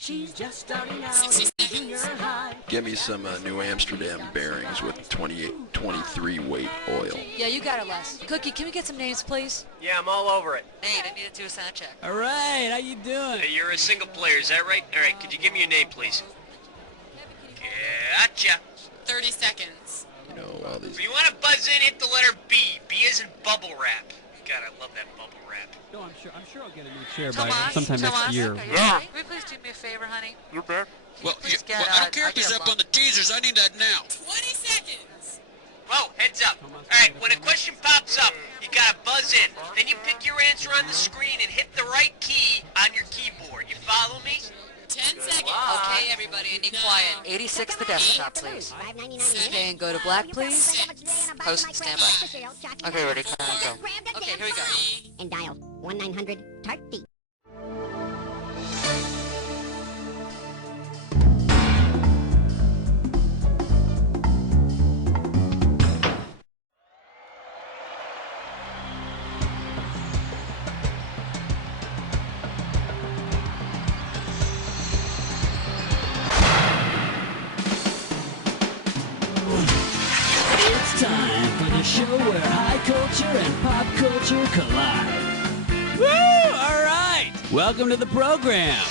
She's just starting out in junior high. Get me some New Amsterdam bearings with 23 weight oil. Yeah, you got it, Les. Cookie, can we get some names, please? Yeah, I'm all over it. Nate, I need to do a sound check. All right, how you doing? Hey, you're a single player, is that right? All right, could you give me your name, please? Gotcha. 30 seconds. You know, all these... If you want to buzz in, hit the letter B. B is in bubble wrap. God, I love that bubble wrap. No, I'm sure I'll get a new chair by Tomas, sometime next year. Okay, can you please do me a favor, honey? You're back. Well, I don't care if he's up on the teasers. I need that now. 20 seconds. Whoa, heads up. All right, when a question pops up, you gotta buzz in. Then you pick your answer on the screen and hit the right key on your keyboard. You follow me? 10 seconds. Okay, everybody, I need quiet. 86 the desktop, please. Okay, and go to black, please. Host and standby. Okay, ready, go. Okay, here we go. And dial 1-900-TART-D. It's time for the show where high culture and pop culture collide. Woo! All right. Welcome to the program.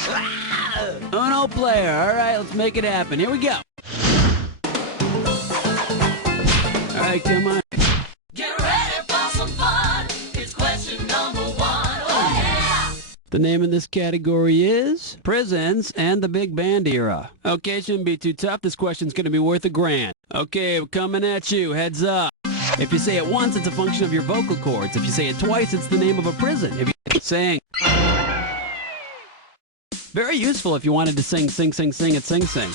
Uno player. All right, let's make it happen. Here we go. All right, come on. Get ready for some fun. It's question number 1. Oh, yeah! The name of this category is prisons and the big band era. Okay, shouldn't be too tough. This question's going to be worth $1,000. Okay, we're coming at you. Heads up. If you say it once, it's a function of your vocal cords. If you say it twice, it's the name of a prison. If you sing. Very useful if you wanted to sing, sing, sing, sing, and sing, sing.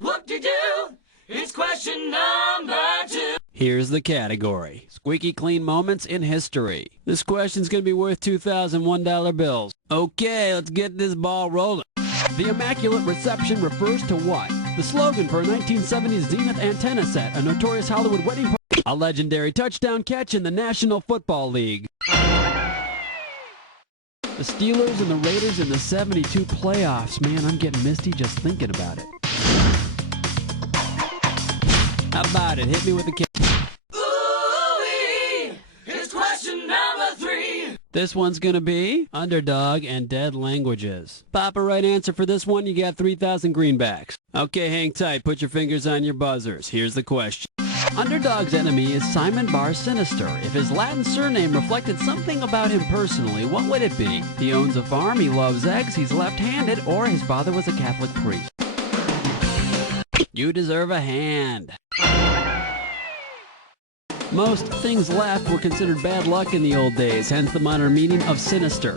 Whoop-de-doo. It's question number 2. Here's the category. Squeaky clean moments in history. This question's going to be worth $2,001 bills. Okay, let's get this ball rolling. The Immaculate Reception refers to what? The slogan for a 1970s Zenith antenna set, a notorious Hollywood wedding party, a legendary touchdown catch in the National Football League. The Steelers and the Raiders in the 72 playoffs. Man, I'm getting misty just thinking about it. How about it? Hit me with the Ooh-wee. It's question number 3. This one's gonna be Underdog and Dead Languages. Pop a right answer for this one, you got 3,000 greenbacks. Okay, hang tight, put your fingers on your buzzers. Here's the question. Underdog's enemy is Simon Bar Sinister. If his Latin surname reflected something about him personally, what would it be? He owns a farm, he loves eggs, he's left-handed, or his father was a Catholic priest. You deserve a hand. Most things left were considered bad luck in the old days, hence the modern meaning of sinister.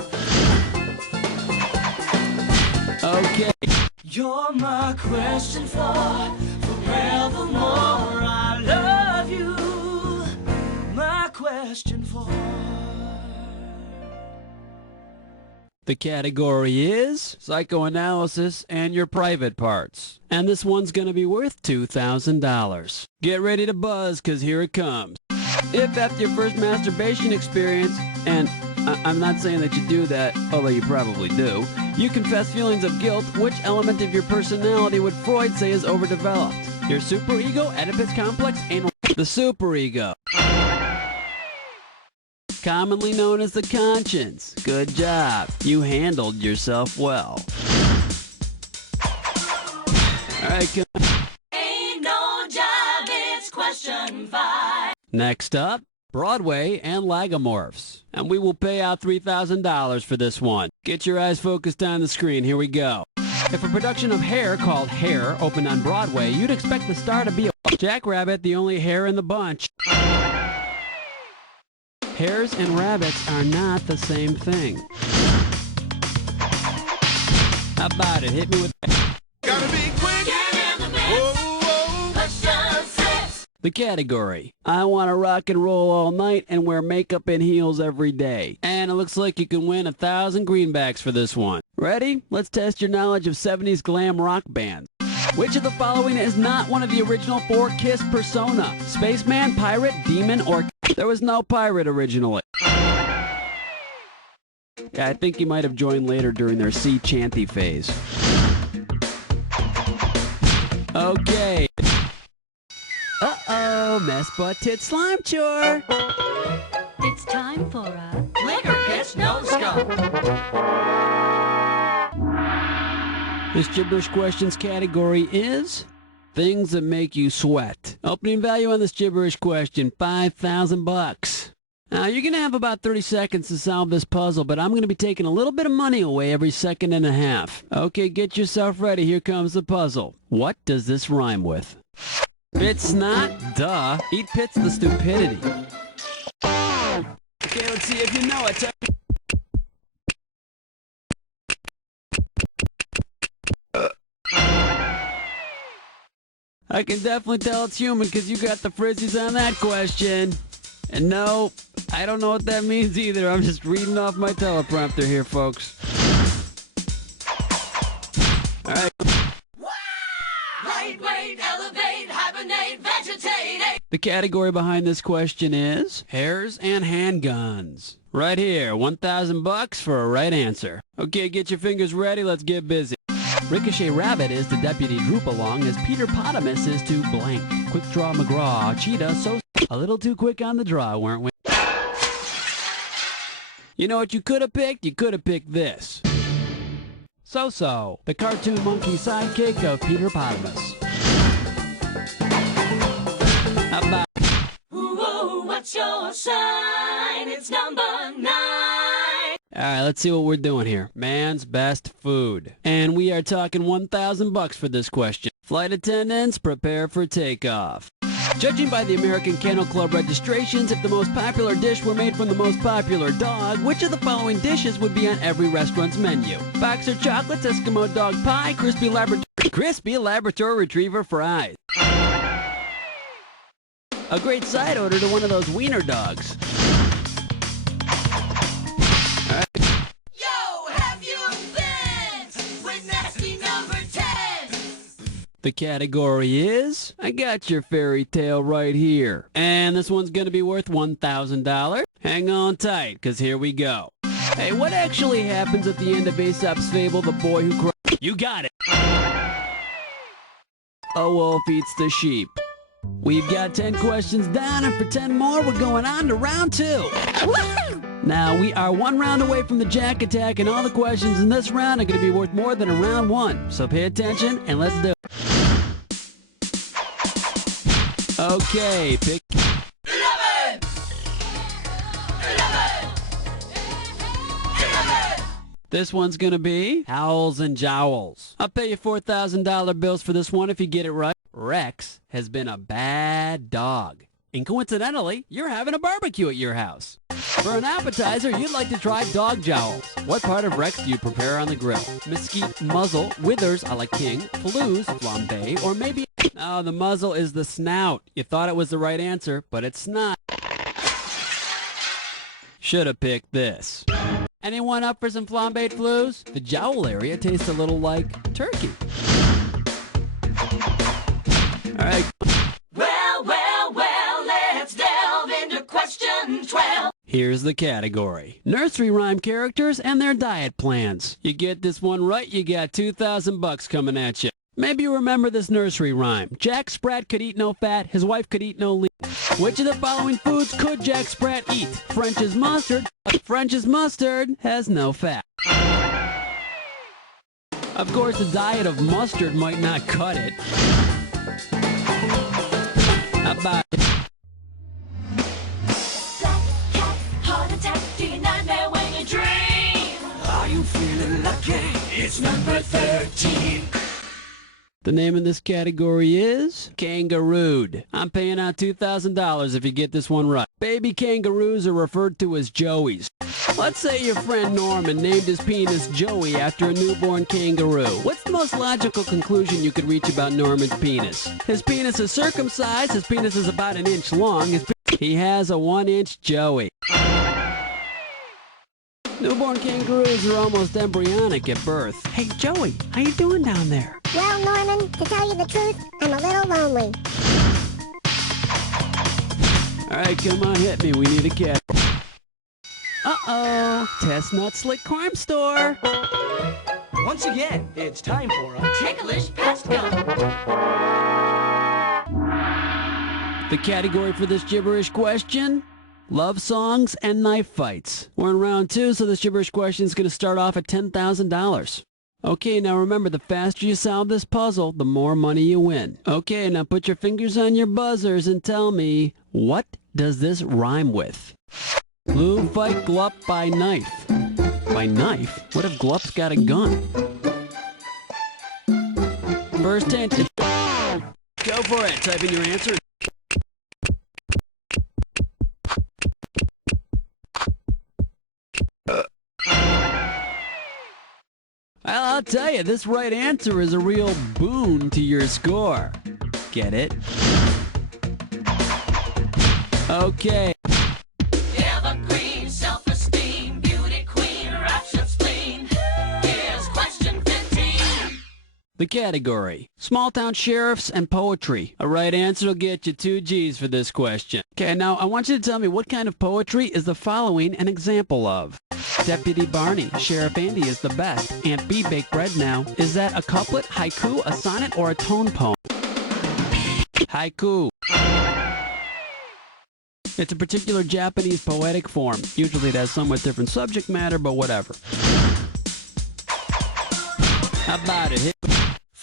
Okay. You're my question for forevermore. I love you. My question for. The category is psychoanalysis and your private parts. And this one's going to be worth $2,000. Get ready to buzz, because here it comes. If after your first masturbation experience, and I'm not saying that you do that, although you probably do, you confess feelings of guilt, which element of your personality would Freud say is overdeveloped? Your superego, Oedipus complex, anal... The superego. Commonly known as the conscience. Good job. You handled yourself well. All right, come on. Ain't no job, it's question 5. Next up, Broadway and Lagomorphs. And we will pay out $3,000 for this one. Get your eyes focused on the screen. Here we go. If a production of Hair called Hair opened on Broadway, you'd expect the star to be a Jackrabbit, the only hair in the bunch. Hares and rabbits are not the same thing. How about it? Hit me with... Gotta be quick. Get in the mix. Whoa, whoa. Question 6. The category. I want to rock and roll all night and wear makeup and heels every day. And it looks like you can win 1,000 greenbacks for this one. Ready? Let's test your knowledge of 70s glam rock bands. Which of the following is not one of the original 4 Kiss persona? Spaceman, pirate, demon, or... There was no pirate originally. Yeah, I think he might have joined later during their sea chanty phase. Okay. Uh-oh, mess butt tit slime chore. It's time for a Liquor pitch, no scope. This gibberish questions category is things that make you sweat. Opening value on this gibberish question, $5,000. Now, you're going to have about 30 seconds to solve this puzzle, but I'm going to be taking a little bit of money away every second and a half. Okay, get yourself ready. Here comes the puzzle. What does this rhyme with? Pit snot? Duh. Eat pits the stupidity. Okay, let's see if you know it. I can definitely tell it's human because you got the frizzies on that question. And no, I don't know what that means either. I'm just reading off my teleprompter here, folks. All right. lightweight, elevate, hibernate, vegetate. The category behind this question is hairs and handguns. Right here, $1,000 for a right answer. Okay, get your fingers ready. Let's get busy. Ricochet Rabbit is to Deputy Droop-Along as Peter Potamus is to blank. Quick Draw McGraw, Cheetah, so a little too quick on the draw, weren't we? You know what you could have picked? You could have picked this. So, the cartoon monkey sidekick of Peter Potamus. How about Ooh, what's your sign? It's number 9. Alright, let's see what we're doing here. Man's best food. And we are talking $1,000 for this question. Flight attendants, prepare for takeoff. Judging by the American Kennel Club registrations, if the most popular dish were made from the most popular dog, which of the following dishes would be on every restaurant's menu? Boxer chocolates, Eskimo dog pie, crispy Labrador Retriever fries. A great side order to one of those wiener dogs. Yo, have you been with nasty number 10? The category is, I got your fairy tale right here. And this one's gonna be worth $1,000. Hang on tight, because here we go. Hey, what actually happens at the end of Aesop's fable, The Boy Who Cried? You got it! A wolf eats the sheep. We've got 10 questions down, and for 10 more, we're going on to round 2. Now, we are 1 round away from the Jack Attack, and all the questions in this round are going to be worth more than a round 1. So pay attention, and let's do it. Okay, pick 11! 11! 11! this one's gonna be Howls and Jowls. I'll pay you $4,000 bills for this one if you get it right. Rex has been a bad dog. And coincidentally, you're having a barbecue at your house. For an appetizer, you'd like to try dog jowls. What part of Rex do you prepare on the grill? Mesquite muzzle, withers a la king, flues, flambe, or maybe... No, the muzzle is the snout. You thought it was the right answer, but it's not. Should have picked this. Anyone up for some flambéed flues? The jowl area tastes a little like turkey. All right. Well, let's delve into question 12. Here's the category. Nursery rhyme characters and their diet plans. You get this one right, you got $2,000 coming at you. Maybe you remember this nursery rhyme. Jack Sprat could eat no fat, his wife could eat no lean. Which of the following foods could Jack Sprat eat? French's mustard. French's mustard has no fat. Of course, a diet of mustard might not cut it. How about it? Black cat, heart attack, do you nightmare when you dream? Are you feeling lucky? It's number 13. The name of this category is Kangarooed. I'm paying out $2,000 if you get this one right. Baby kangaroos are referred to as joeys. Let's say your friend Norman named his penis Joey after a newborn kangaroo. What's the most logical conclusion you could reach about Norman's penis? His penis is circumcised, his penis is about an inch long, he has a 1-inch Joey. Newborn kangaroos are almost embryonic at birth. Hey Joey, how you doing down there? Well, Norman, to tell you the truth, I'm a little lonely. All right, come on, hit me. We need a cat. Uh-oh, Chestnut Slick Crime Store. Once again, it's time for a Ticklish pest gun. The category for this gibberish question? Love songs and knife fights. We're in round 2, so this gibberish question is going to start off at $10,000. Okay, now remember, the faster you solve this puzzle, the more money you win. Okay, now put your fingers on your buzzers and tell me, what does this rhyme with? Lou fight Glup by knife. By knife? What if Glup's got a gun? First hint. Go for it. Type in your answer. I'll tell you, this right answer is a real boon to your score. Get it? Okay. Evergreen, self-esteem, beauty queen, rapture spleen. Here's question 15. The category: small town sheriffs and poetry. A right answer will get you 2 G's for this question. Okay, now I want you to tell me what kind of poetry is the following an example of. Deputy Barney, Sheriff Andy is the best. Aunt B baked bread now. Is that a couplet, haiku, a sonnet, or a tone poem? Haiku. It's a particular Japanese poetic form. Usually it has somewhat different subject matter, but whatever. How about it?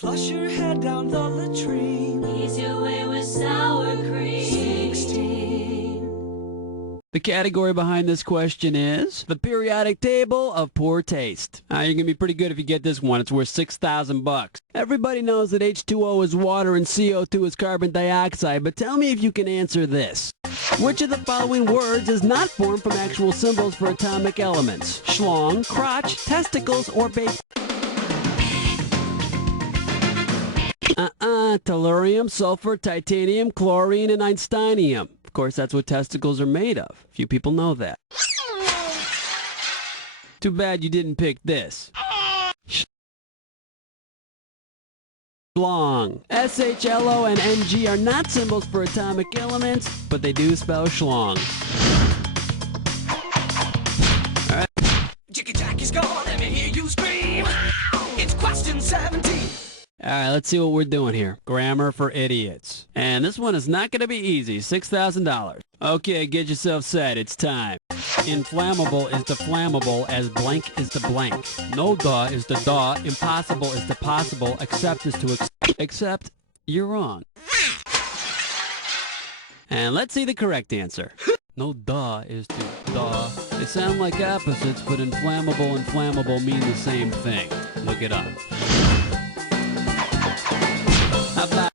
flush your head down the latrine. Ease your way with sour cream. 16. The category behind this question is the periodic table of poor taste. You're going to be pretty good if you get this one. It's worth $6,000. Everybody knows that H2O is water and CO2 is carbon dioxide, but tell me if you can answer this. Which of the following words is not formed from actual symbols for atomic elements? Schlong, crotch, testicles, or bacon? Tellurium, sulfur, titanium, chlorine, and einsteinium. Of course, that's what testicles are made of. Few people know that. Too bad you didn't pick this. Schlong. SHLO and NG are not symbols for atomic elements, but they do spell schlong. Jiggy Jack is gone, let me hear you scream. It's question 17. Alright, let's see what we're doing here. Grammar for idiots. And this one is not going to be easy. $6,000. Okay, get yourself set. It's time. Inflammable is the flammable as blank is the blank. No duh is the duh. Impossible is the possible. Except is to except you're wrong. And let's see the correct answer. No duh is to duh. They sound like opposites, but inflammable and flammable mean the same thing. Look it up. How about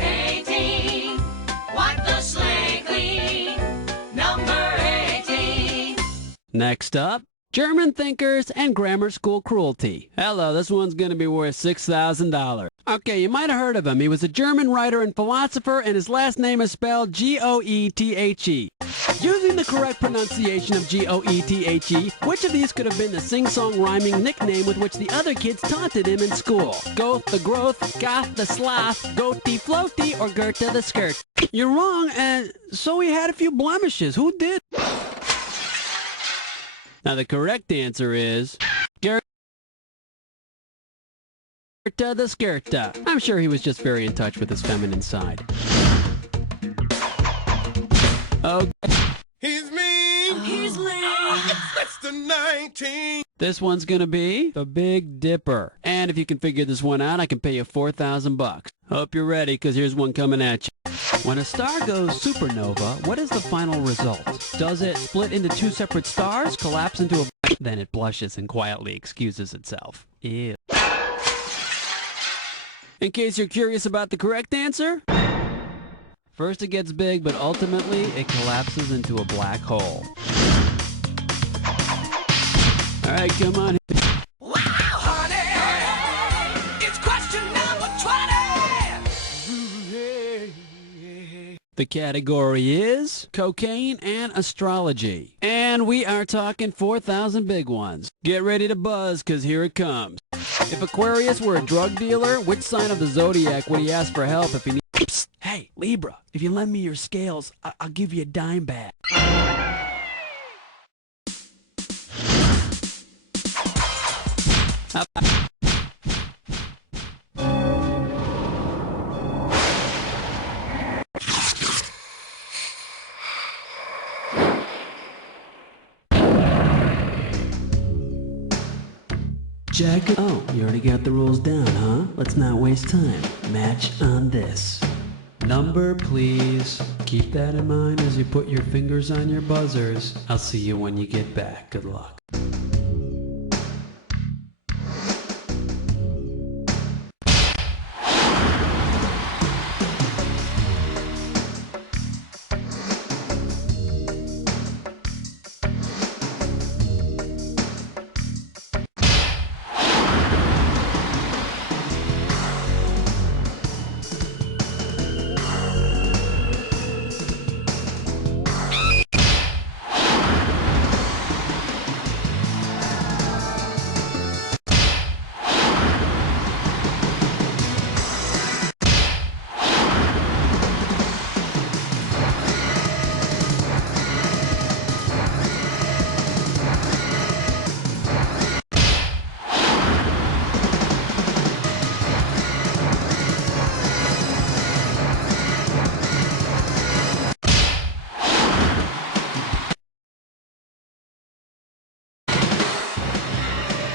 18. Wipe the slate clean. Number 18. next up? German thinkers and grammar school cruelty. Hello, this one's going to be worth $6,000. Okay, you might have heard of him. He was a German writer and philosopher, and his last name is spelled Goethe. Using the correct pronunciation of Goethe, which of these could have been the sing-song rhyming nickname with which the other kids taunted him in school? Goth the growth, Goth the sloth, Goatee floaty, or Goethe the skirt? You're wrong, and so he had a few blemishes. Who did? Now the correct answer is Goethe the skirta. I'm sure he was just very in touch with his feminine side. Okay. He's mean. He's lean. That's the 19. This one's gonna be the Big Dipper. And if you can figure this one out, I can pay you $4,000. Hope you're ready, because here's one coming at you. When a star goes supernova, what is the final result? Does it split into 2 separate stars, collapse into a... Then it blushes and quietly excuses itself. Ew. In case you're curious about the correct answer, first it gets big, but ultimately it collapses into a black hole. All right, come on. Wow, honey, it's question number 20. The category is cocaine and astrology. And we are talking 4,000 big ones. Get ready to buzz, because here it comes. If Aquarius were a drug dealer, which sign of the zodiac would he ask for help if he needs... Psst, hey, Libra, if you lend me your scales, I'll give you a dime back. Jack. Oh, you already got the rules down, huh? Let's not waste time. Match on this. Number, please. Keep that in mind as you put your fingers on your buzzers. I'll see you when you get back. Good luck.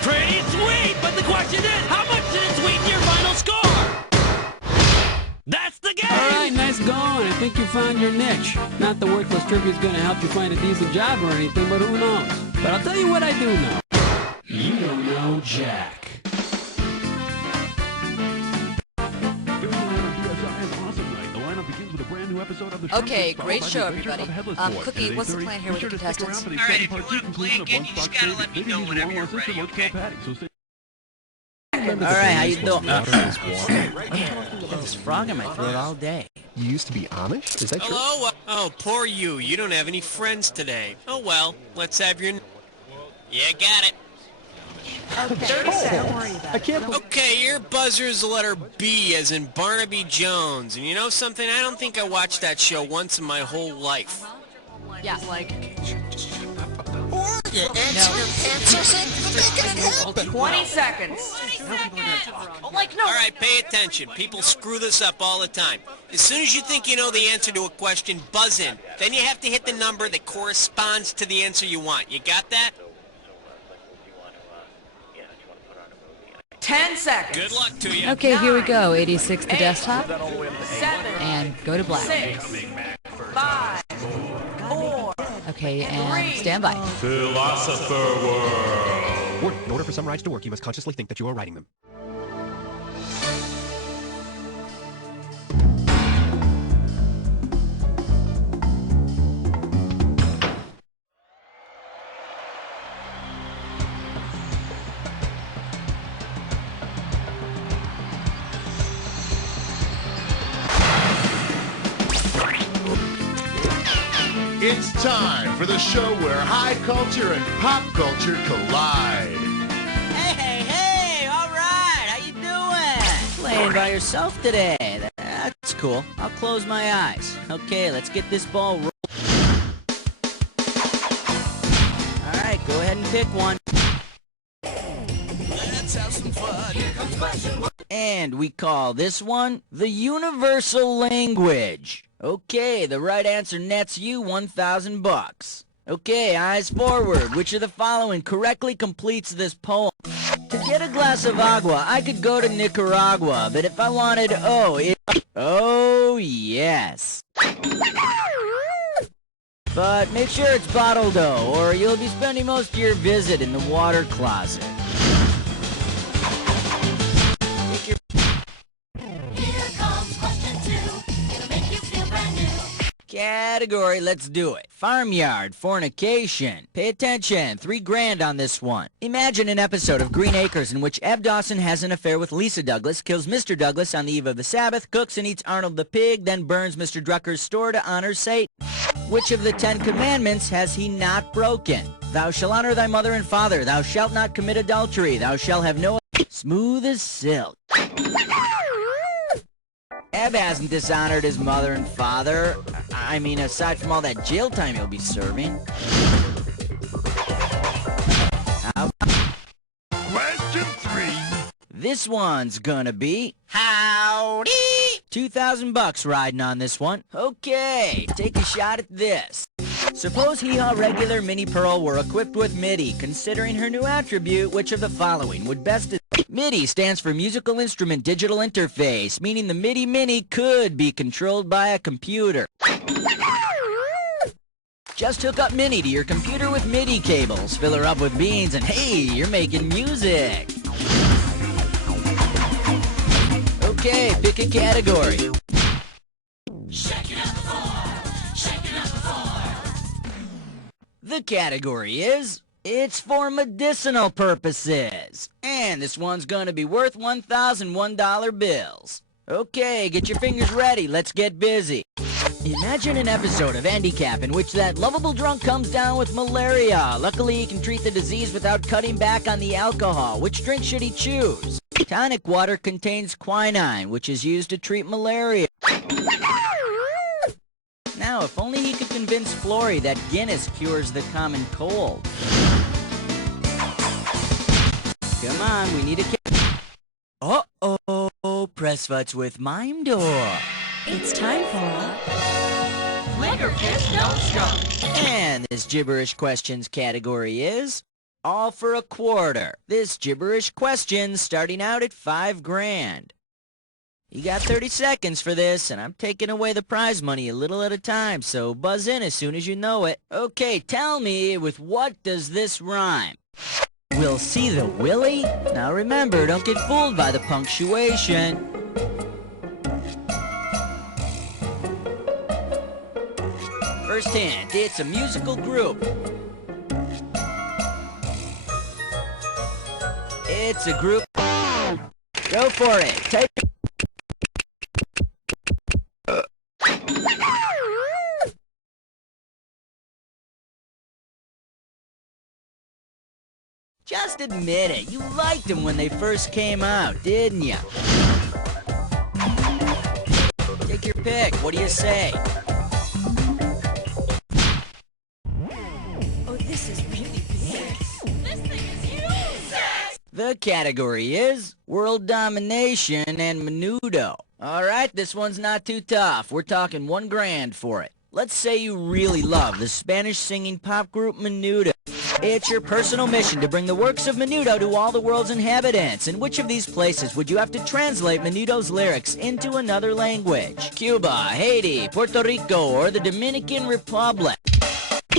Pretty sweet, but the question is, how much did it sweeten your final score? That's the game! All right, nice going. I think you found your niche. Not the worthless trivia is going to help you find a decent job or anything, but who knows? But I'll tell you what I do know. You don't know Jack. Okay, great show, everybody. Cookie, what's the plan here with the contestants? All right, if you want to play again, you just gotta let me know whenever you're ready, okay? All right, how you doing? This frog in my throat all day. You used to be Amish? Is that true? Hello? Oh, poor you. You don't have any friends today. Oh, well, let's have your... Yeah, got it. Okay, your buzzer's the letter B as in Barnaby Jones. And you know something? I don't think I watched that show once in my whole life. Yeah. You answer 20 seconds. All right, pay attention. People screw this up all the time. As soon as you think you know the answer to a question, buzz in. Then you have to hit the number that corresponds to the answer you want. You got that? 10 seconds. Good luck to you. Okay, here we go. 86 the desktop. 7, And go to black. 6, 5, 4. Okay, and stand by. Philosopher World. In order for some rides to work, you must consciously think that you are riding them. It's time for the show where high culture and pop culture collide. Hey, all right, how you doing? Playing by yourself today. That's cool. I'll close my eyes. Okay, let's get this ball rolling. All right, go ahead and pick one. Let's have some fun. Here comes question one. And we call this one the universal language. Okay, the right answer nets you 1,000 bucks. Okay, eyes forward. Which of the following correctly completes this poem? To get a glass of agua, I could go to Nicaragua, but if I wanted oh yes. But make sure it's bottled or you'll be spending most of your visit in the water closet. Here comes question 2. It'll make you feel brand new. Category, let's do it. Farmyard, fornication. Pay attention, $3,000 on this one. Imagine an episode of Green Acres in which Eb Dawson has an affair with Lisa Douglas, kills Mr. Douglas on the eve of the Sabbath, cooks and eats Arnold the pig, then burns Mr. Drucker's store to honor Satan. Which of the 10 commandments has he not broken? Thou shalt honor thy mother and father. Thou shalt not commit adultery. Thou shalt have no... Smooth as silk. Eb hasn't dishonored his mother and father. I mean, aside from all that jail time he'll be serving. Question 3. This one's gonna be howdy. 2,000 bucks riding on this one. Okay, take a shot at this. Suppose Hee Haw Regular Mini Pearl were equipped with MIDI. Considering her new attribute, which of the following would best... MIDI stands for Musical Instrument Digital Interface, meaning the MIDI Mini could be controlled by a computer. Just hook up Minnie to your computer with MIDI cables, fill her up with beans, and hey, you're making music. Okay, pick a category. The category is, it's for medicinal purposes. And this one's gonna be worth $1,001 bills. Okay, get your fingers ready, let's get busy. Imagine an episode of Handicap in which that lovable drunk comes down with malaria. Luckily, he can treat the disease without cutting back on the alcohol. Which drink should he choose? Tonic water contains quinine, which is used to treat malaria. Now, if only he could convince Flory that Guinness cures the common cold. Come on, we need a... Uh-oh, press futs with Mime Door. It's time for... Flicker Kiss Don't Stop. And this gibberish questions category is... all for a quarter. This gibberish question starting out at $5,000. You got 30 seconds for this, and I'm taking away the prize money a little at a time, so buzz in as soon as you know it. Okay, tell me, with what does this rhyme? We'll see the Willie? Now remember, don't get fooled by the punctuation. First hint, it's a musical group. It's a group. Go for it. Type. Just admit it. You liked them when they first came out, didn't you? Take your pick. What do you say? Oh, this is really big. This thing is huge. The category is World Domination and Menudo. Alright, this one's not too tough. We're talking $1,000 for it. Let's say you really love the Spanish singing pop group Menudo. It's your personal mission to bring the works of Menudo to all the world's inhabitants. In which of these places would you have to translate Menudo's lyrics into another language? Cuba, Haiti, Puerto Rico, or the Dominican Republic?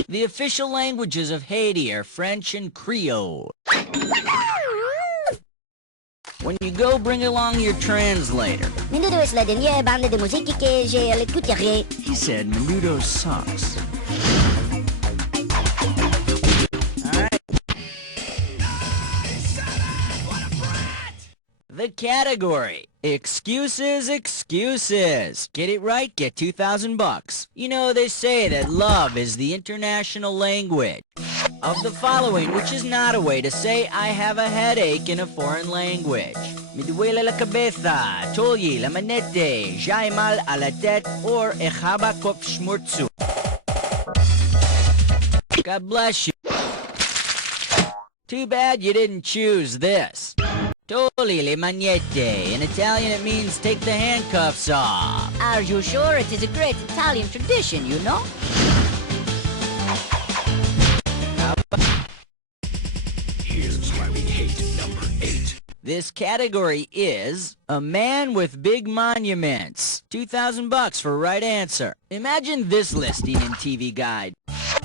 The official languages of Haiti are French and Creole. When you go, bring along your translator. Menudo est la dernière bande de musique que j'ai écoutée. He said Menudo sucks. Alright. The category. Excuses, excuses. Get it right, get 2,000 bucks. You know, they say that love is the international language. Of the following, which is not a way to say I have a headache in a foreign language. Me duele la cabeza, tolyi la manete, j'ai mal à la tête, or echaba kopfschmurzu. God bless you. Too bad you didn't choose this. Tolli le magnete. In Italian it means take the handcuffs off. Are you sure? It is a great Italian tradition, you know? Here's why we hate number 8. This category is a man with big monuments. 2,000 bucks for right answer. Imagine this listing in TV Guide.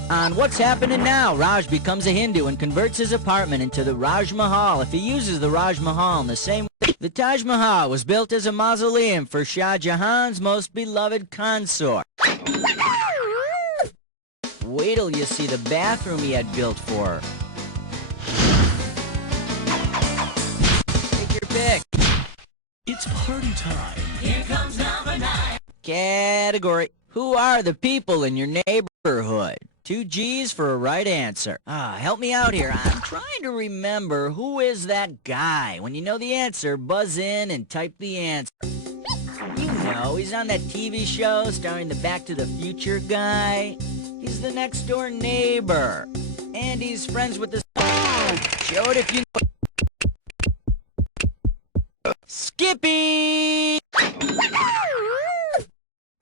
On What's Happening Now, Raj becomes a Hindu and converts his apartment into the Raj Mahal. If he uses the Raj Mahal in the same way, the Taj Mahal was built as a mausoleum for Shah Jahan's most beloved consort. Wait till you see the bathroom he had built for her. Take your pick. It's party time. Here comes number 9. Category. Who are the people in your neighborhood? 2 G's for a right answer. Help me out here. I'm trying to remember who is that guy. When you know the answer, buzz in and type the answer. You know, he's on that TV show starring the Back to the Future guy. He's the next door neighbor. And he's friends with this... Show it if you know. Skippy!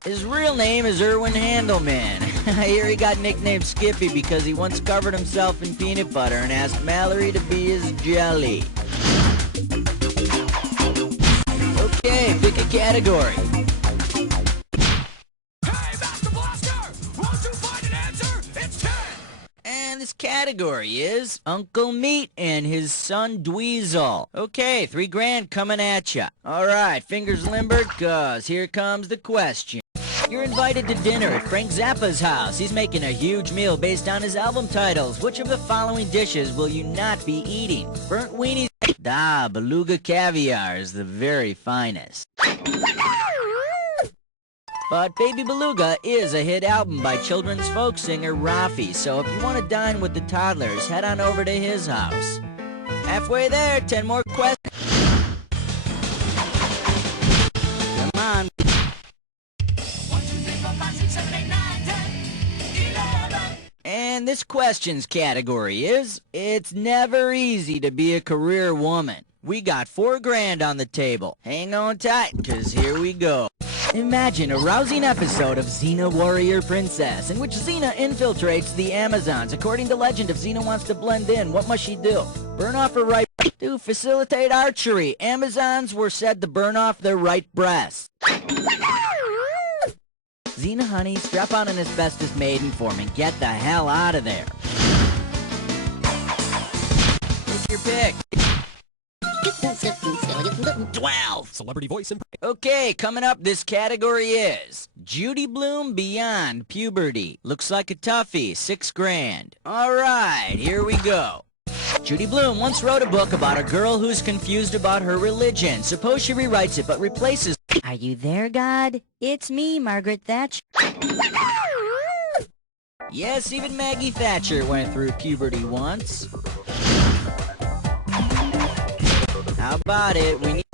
His real name is Erwin Handelman. I hear he got nicknamed Skippy because he once covered himself in peanut butter and asked Mallory to be his jelly. Okay, pick a category. Hey, Master Blaster! Won't you find an answer? It's 10! And this category is Uncle Meat and his son Dweezil. Okay, $3 coming at ya. Alright, fingers limbered, cause here comes the question. You're invited to dinner at Frank Zappa's house. He's making a huge meal based on his album titles. Which of the following dishes will you not be eating? Burnt weenies. Beluga caviar is the very finest. But Baby Beluga is a hit album by children's folk singer Rafi, so if you want to dine with the toddlers, head on over to his house. Halfway there, 10 more questions. Come on. 1, 2, 3, 4, 5, 6, 7, 8, 9, 10, 11. And this question's category is, it's never easy to be a career woman. We got $4 on the table. Hang on tight, cause here we go. Imagine a rousing episode of Xena Warrior Princess, in which Xena infiltrates the Amazons. According to legend, if Xena wants to blend in, what must she do? Burn off her right... To facilitate archery, Amazons were said to burn off their right breast. Xena, honey, strap on an asbestos maiden form and get the hell out of there. Take your pick. 12! Celebrity voice and... Okay, coming up, this category is Judy Blume Beyond Puberty. Looks like a toughie, $6. Alright, here we go. Judy Blume once wrote a book about a girl who's confused about her religion. Suppose she rewrites it but replaces... Are you there, God? It's me, Margaret Thatcher. Yes, even Maggie Thatcher went through puberty once. How about it? We need...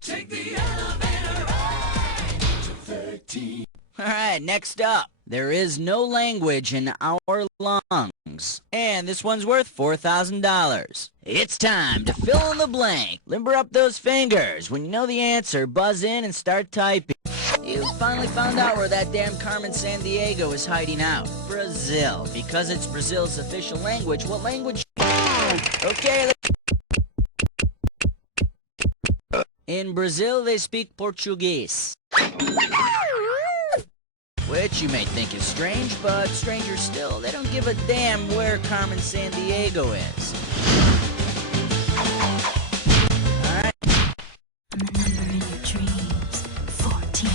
Take the elevator ride to 13. Alright, next up. There is no language in our lungs. And this one's worth $4,000. It's time to fill in the blank. Limber up those fingers. When you know the answer, buzz in and start typing. You finally found out where that damn Carmen Sandiego is hiding out. Brazil. Because it's Brazil's official language, what language? Okay, in Brazil, they speak Portuguese. Which you may think is strange, but stranger still, they don't give a damn where Carmen Sandiego is. Alright. The number in your dreams, 14.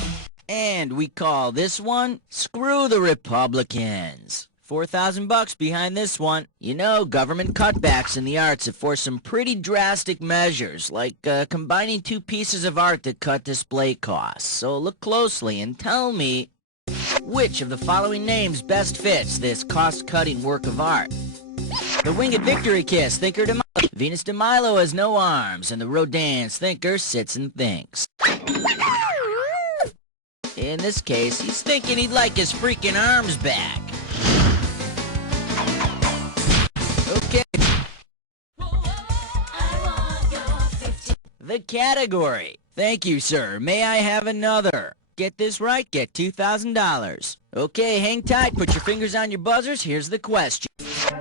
And we call this one, Screw the Republicans. $4,000 behind this one. You know, government cutbacks in the arts have forced some pretty drastic measures, like combining two pieces of art that cut display costs. So look closely and tell me which of the following names best fits this cost-cutting work of art. The Winged Victory Kiss, Thinker de Milo. Venus de Milo has no arms, and the Rodin's Thinker sits and thinks. In this case, he's thinking he'd like his freaking arms back. Okay. The category. Thank you, sir. May I have another? Get this right, get $2,000. Okay, hang tight, put your fingers on your buzzers. Here's the question.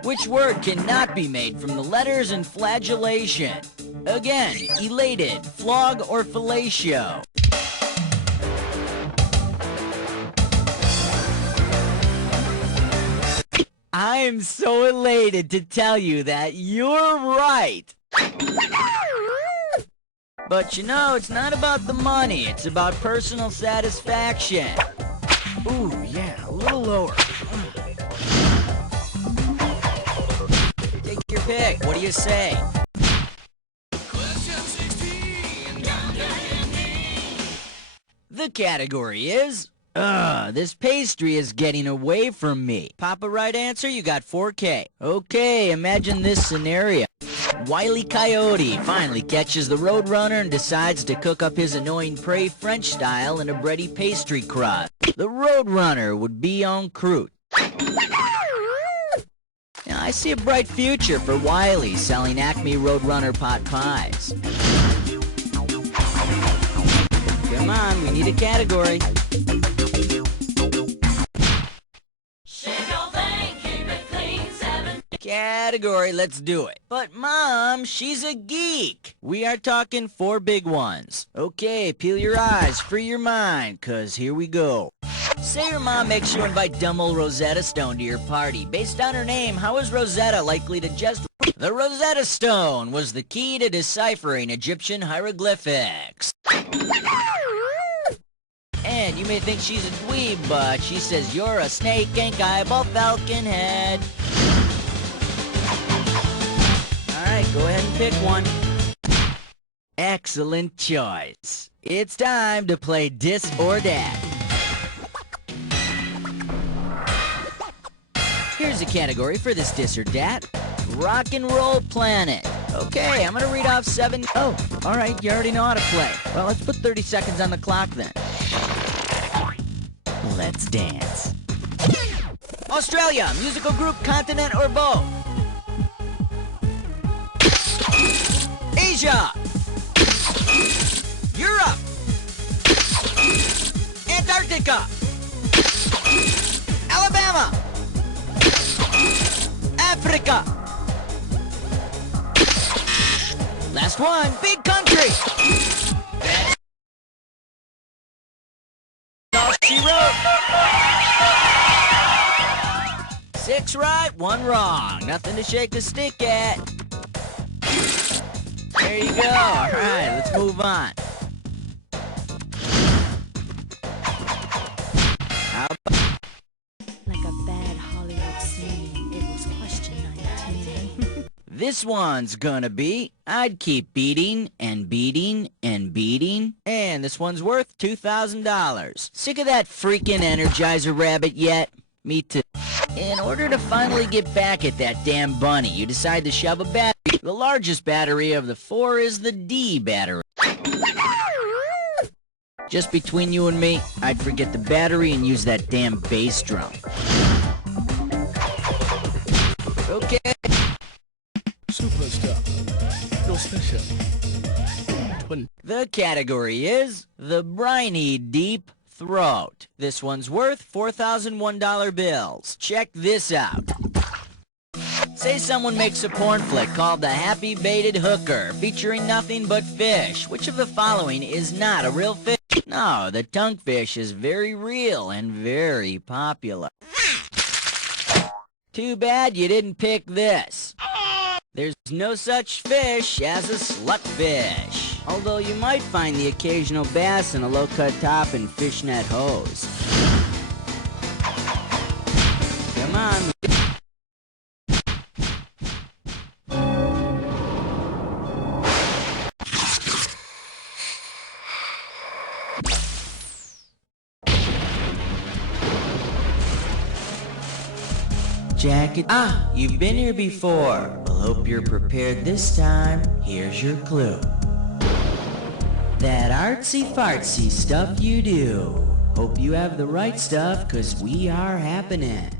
Which word cannot be made from the letters in flagellation? Again, elated, flog, or fellatio? I am so elated to tell you that you're right. But you know, it's not about the money, it's about personal satisfaction. Ooh, yeah, a little lower. Take your pick, what do you say? Question 16. Don't get me. The category is... this pastry is getting away from me. Pop a right answer, you got $4K. Okay, imagine this scenario. Wile E. Coyote finally catches the Roadrunner and decides to cook up his annoying prey French style in a bready pastry crust. The Roadrunner would be en croûte. Now, I see a bright future for Wiley selling Acme Roadrunner pot pies. Come on, we need a category. Shave your thing, keep it clean, 7. Category, let's do it. But Mom, she's a geek. We are talking 4 big ones. Okay, peel your eyes, free your mind, 'cause here we go. Say your mom makes you invite dumb old Rosetta Stone to your party. Based on her name, how is Rosetta likely to just... The Rosetta Stone was the key to deciphering Egyptian hieroglyphics. And you may think she's a dweeb, but she says you're a snake, ink, eyeball, falcon head. Alright, go ahead and pick one. Excellent choice. It's time to play Dis or Dat. Here's a category for this Dis or Dat. Rock and Roll Planet. Okay, I'm gonna read off 7... Oh, alright, you already know how to play. Well, let's put 30 seconds on the clock then. Let's dance. Australia, musical group, continent, or both? Asia. Europe. Antarctica. Alabama. Africa. Last one, big country. That's all she wrote. 6 right, 1 wrong. Nothing to shake a stick at. There you go. All right, let's move on. How about... Like a bad Hollywood scene, it was question 19. This one's gonna be, I'd keep beating and beating and beating. And this one's worth $2,000. Sick of that freaking Energizer rabbit yet? Me too. In order to finally get back at that damn bunny, you decide to shove a battery. The largest battery of the 4 is the D battery. Just between you and me, I'd forget the battery and use that damn bass drum. Okay. Superstar. No special. The category is the briny deep throat. This one's worth $4,001 bills. Check this out. Say someone makes a porn flick called The Happy Baited Hooker, featuring nothing but fish. Which of the following is not a real fish? No, the tonguefish is very real and very popular. Too bad you didn't pick this. There's no such fish as a slutfish. Although you might find the occasional bass in a low-cut top and fishnet hose. Come on. Jacket. Ah, you've been here before. Well, hope you're prepared this time. Here's your clue. That artsy-fartsy stuff you do. Hope you have the right stuff, 'cause we are happening.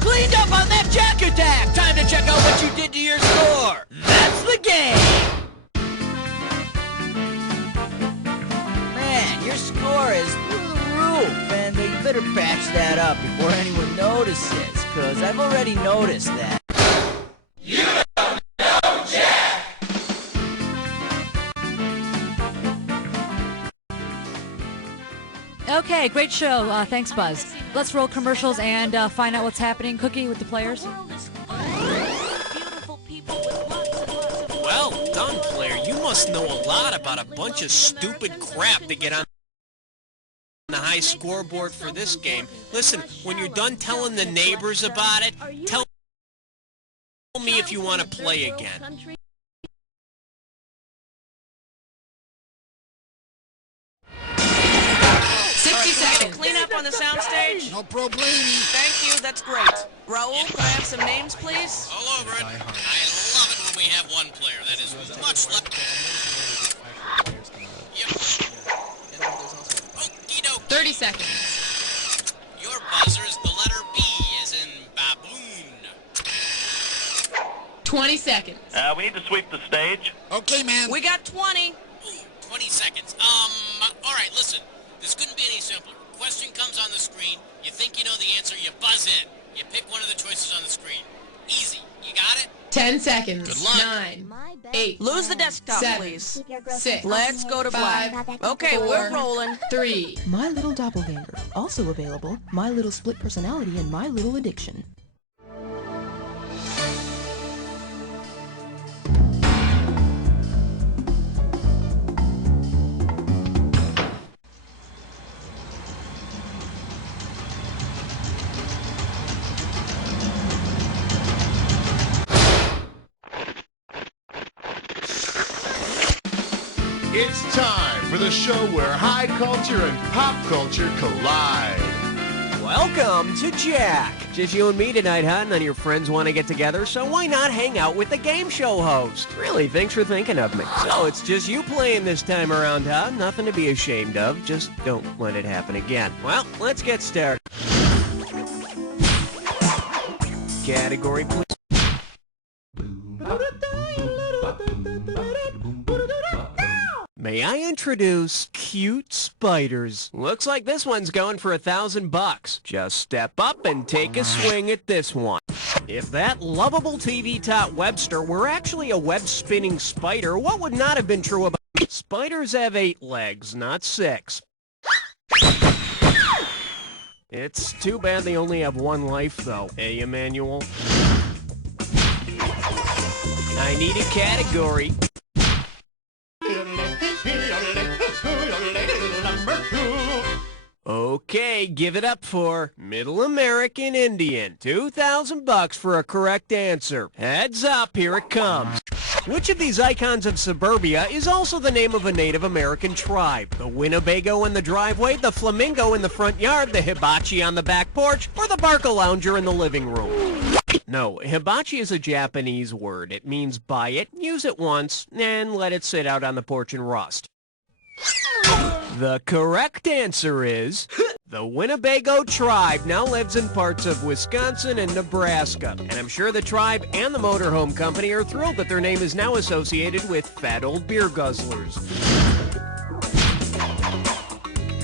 Cleaned up on that jack attack! Time to check out what you did to your score! That's the game! Man, your score is through the roof, and you better patch that up before anyone notices, 'cause I've already noticed that. You don't know Jack! Okay, great show. Thanks, Buzz. Let's roll commercials and find out what's happening, Cookie, with the players. Well done, player. You must know a lot about a bunch of stupid crap to get on the high scoreboard for this game. Listen, when you're done telling the neighbors about it, tell me if you want to play again. Clean up on the soundstage? No problem. Thank you, that's great. Raul, can I have some names, please? All over it. I love it when we have one player that is much less... Yep. Okie dokie. 30 seconds. Your buzzer is the letter B, as in baboon. 20 seconds. We need to sweep the stage. Okay, man. We got 20. Ooh, 20 seconds. All right, listen. This couldn't be any simpler. Question comes on the screen. You think you know the answer, you buzz in. You pick one of the choices on the screen. Easy. You got it? 10 seconds. Good luck. 9, 8. Lose the desktop, 7, please. 6. Let's go to black. 5. Okay, 4, we're rolling. 3. My Little Doppelganger. Also available, My Little Split Personality and My Little Addiction. It's time for the show where high culture and pop culture collide. Welcome to Jack. Just you and me tonight, huh? None of your friends want to get together, so why not hang out with the game show host? Really, thanks for thinking of me. So it's just you playing this time around, huh? Nothing to be ashamed of. Just don't let it happen again. Well, let's get started. Category, please. May I introduce cute spiders? Looks like this one's going for $1,000. Just step up and take a swing at this one. If that lovable TV tot Webster were actually a web-spinning spider, what would not have been true about it? Spiders have 8 legs, not 6. It's too bad they only have 1 life, though. Hey, Emmanuel? I need a category. Okay, give it up for Middle American Indian. $2,000 for a correct answer. Heads up, here it comes. Which of these icons of suburbia is also the name of a Native American tribe? The Winnebago in the driveway, the flamingo in the front yard, the hibachi on the back porch, or the Barca lounger in the living room? No, hibachi is a Japanese word. It means buy it, use it once, and let it sit out on the porch and rust. The correct answer is the Winnebago tribe now lives in parts of Wisconsin and Nebraska. And I'm sure the tribe and the motorhome company are thrilled that their name is now associated with fat old beer guzzlers.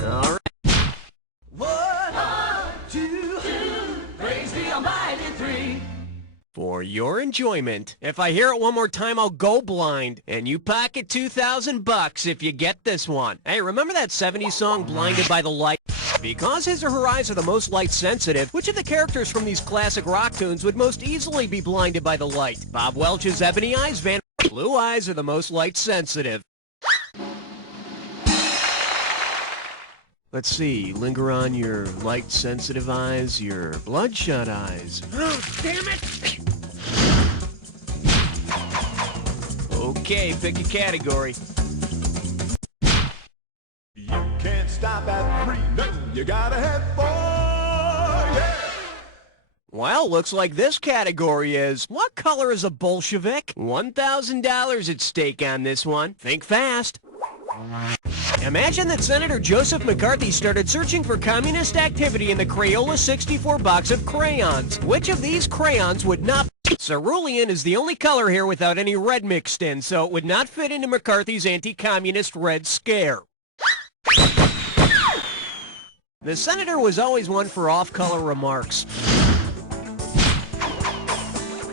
All right. 1, 2, praise the Almighty 3. For your enjoyment, if I hear it one more time, I'll go blind. And you pocket $2,000 if you get this one. Hey, remember that 70s song, Blinded by the Light? Because his or her eyes are the most light-sensitive, which of the characters from these classic rock tunes would most easily be blinded by the light? Bob Welch's ebony eyes, Van blue eyes are the most light-sensitive. Let's see, linger on your light-sensitive eyes, your bloodshot eyes. Oh, damn it! Okay, pick a category. You can't stop at 3, no, you gotta have 4, yeah! Well, looks like this category is, what color is a Bolshevik? $1,000 at stake on this one. Think fast. Imagine that Senator Joseph McCarthy started searching for communist activity in the Crayola 64 box of crayons. Which of these crayons would not... Cerulean is the only color here without any red mixed in, so it would not fit into McCarthy's anti-communist red scare. The senator was always one for off-color remarks.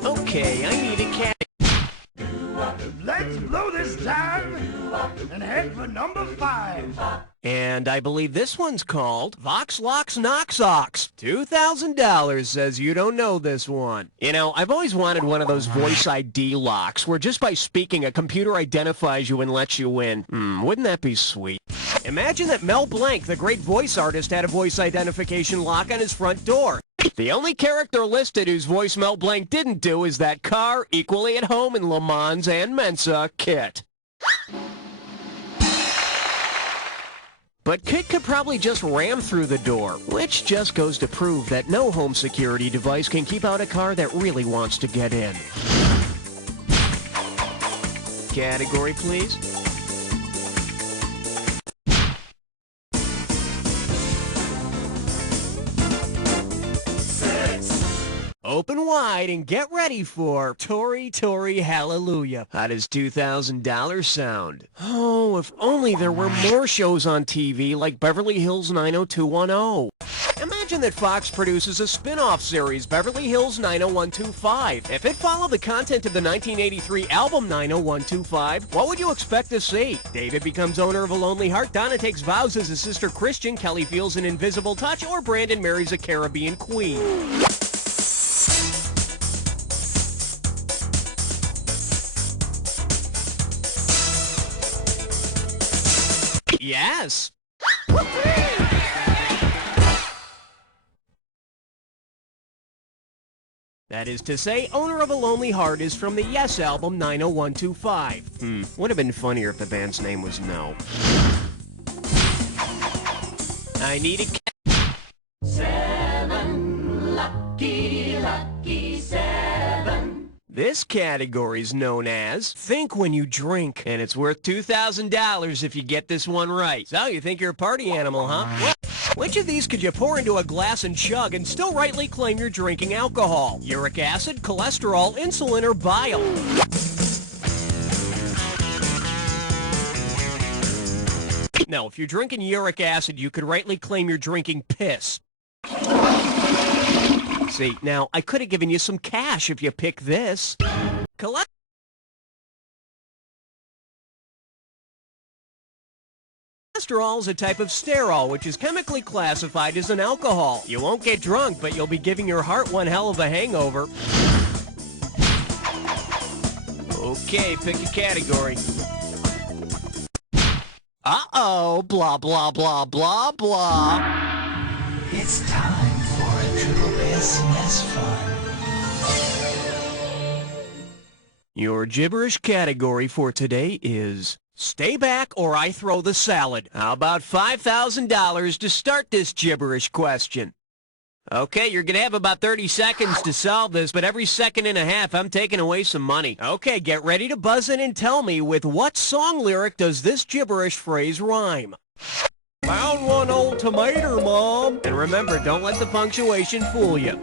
Okay, I need a cat. Let's blow this time and head for number 5. And I believe this one's called Vox Locks Knox Ox. $2,000 says you don't know this one. You know, I've always wanted one of those voice ID locks where just by speaking a computer identifies you and lets you in. Wouldn't that be sweet? Imagine that Mel Blanc, the great voice artist, had a voice identification lock on his front door. The only character listed whose voice Mel Blanc didn't do is that car, equally at home in Le Mans and Mensa, Kit. But Kit could probably just ram through the door, which just goes to prove that no home security device can keep out a car that really wants to get in. Category, please. Open wide and get ready for Tori Tori Hallelujah. How does $2,000 sound? Oh, if only there were more shows on TV like Beverly Hills 90210. Imagine that Fox produces a spin-off series, Beverly Hills 90125. If it followed the content of the 1983 album 90125, what would you expect to see? David becomes owner of a lonely heart, Donna takes vows as his sister Christian, Kelly feels an invisible touch, or Brandon marries a Caribbean queen. Yes. That is to say, owner of a lonely heart is from the Yes album 90125. Would have been funnier if the band's name was No. I need a 7, lucky 7. This category is known as Think When You Drink, and it's worth $2,000 if you get this one right. So, you think you're a party animal, huh? Which of these could you pour into a glass and chug and still rightly claim you're drinking alcohol? Uric acid, cholesterol, insulin, or bile? No, if you're drinking uric acid, you could rightly claim you're drinking piss. See, now, I could have given you some cash if you pick this. Cholesterol is a type of sterol, which is chemically classified as an alcohol. You won't get drunk, but you'll be giving your heart one hell of a hangover. Okay, pick a category. Uh-oh, blah, blah, blah, blah, blah. It's time for a triple SMS fun. Your gibberish category for today is Stay Back or I Throw the Salad. How about $5,000 to start this gibberish question? Okay, you're going to have about 30 seconds to solve this, but every second and a half, I'm taking away some money. Okay, get ready to buzz in and tell me, with what song lyric does this gibberish phrase rhyme? Found one old tomato, Mom. And remember, don't let the punctuation fool you.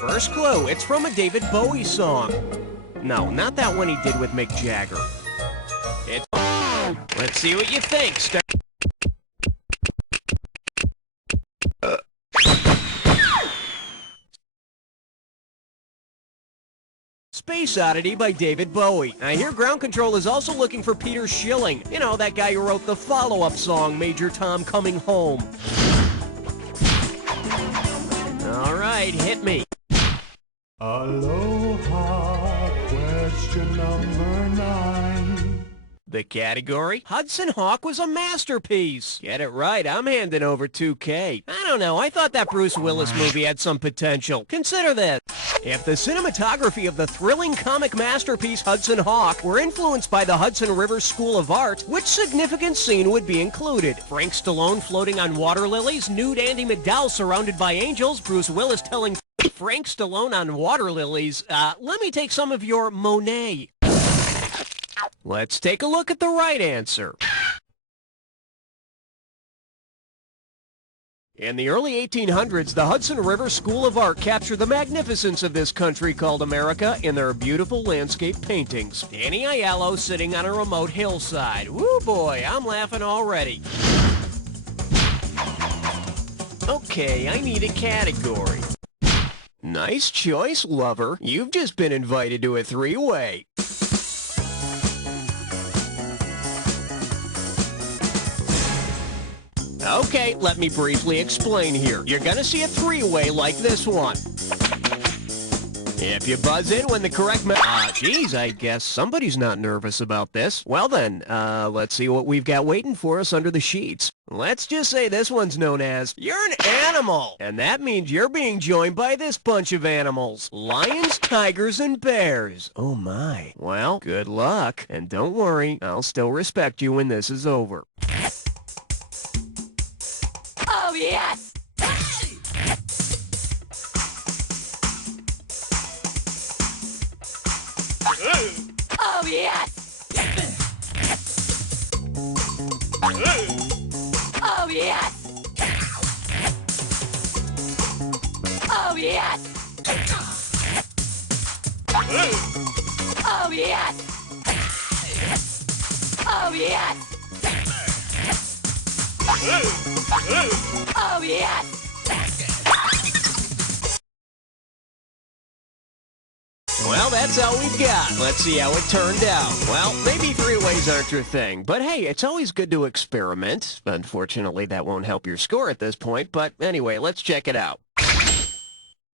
First clue, it's from a David Bowie song. No, not that one he did with Mick Jagger. Let's see what you think. Space Oddity by David Bowie. I hear Ground Control is also looking for Peter Schilling. You know, that guy who wrote the follow-up song, Major Tom Coming Home. All right, hit me. Aloha, question number 9. The category? Hudson Hawk was a masterpiece. Get it right, I'm handing over $2K. I don't know, I thought that Bruce Willis movie had some potential. Consider this. If the cinematography of the thrilling comic masterpiece Hudson Hawk were influenced by the Hudson River School of Art, which significant scene would be included? Frank Stallone floating on water lilies, nude Andy McDowell surrounded by angels, Bruce Willis telling Frank Stallone on water lilies, let me take some of your Monet. Let's take a look at the right answer. In the early 1800s, the Hudson River School of Art captured the magnificence of this country called America in their beautiful landscape paintings. Danny Aiello sitting on a remote hillside. Woo boy, I'm laughing already. Okay, I need a category. Nice choice, lover. You've just been invited to a three-way. Okay, let me briefly explain here. You're gonna see a three-way like this one. If you buzz in when the correct geez, I guess somebody's not nervous about this. Well then, let's see what we've got waiting for us under the sheets. Let's just say this one's known as, you're an animal! And that means you're being joined by this bunch of animals. Lions, tigers, and bears. Oh my. Well, good luck. And don't worry, I'll still respect you when this is over. Oh, yes! Oh, yes! Oh, yes! Oh, yes! Oh, yes! Oh, yes! Oh, yes! Well, that's all we've got. Let's see how it turned out. Well, maybe three-ways aren't your thing, but hey, it's always good to experiment. Unfortunately, that won't help your score at this point, but anyway, let's check it out.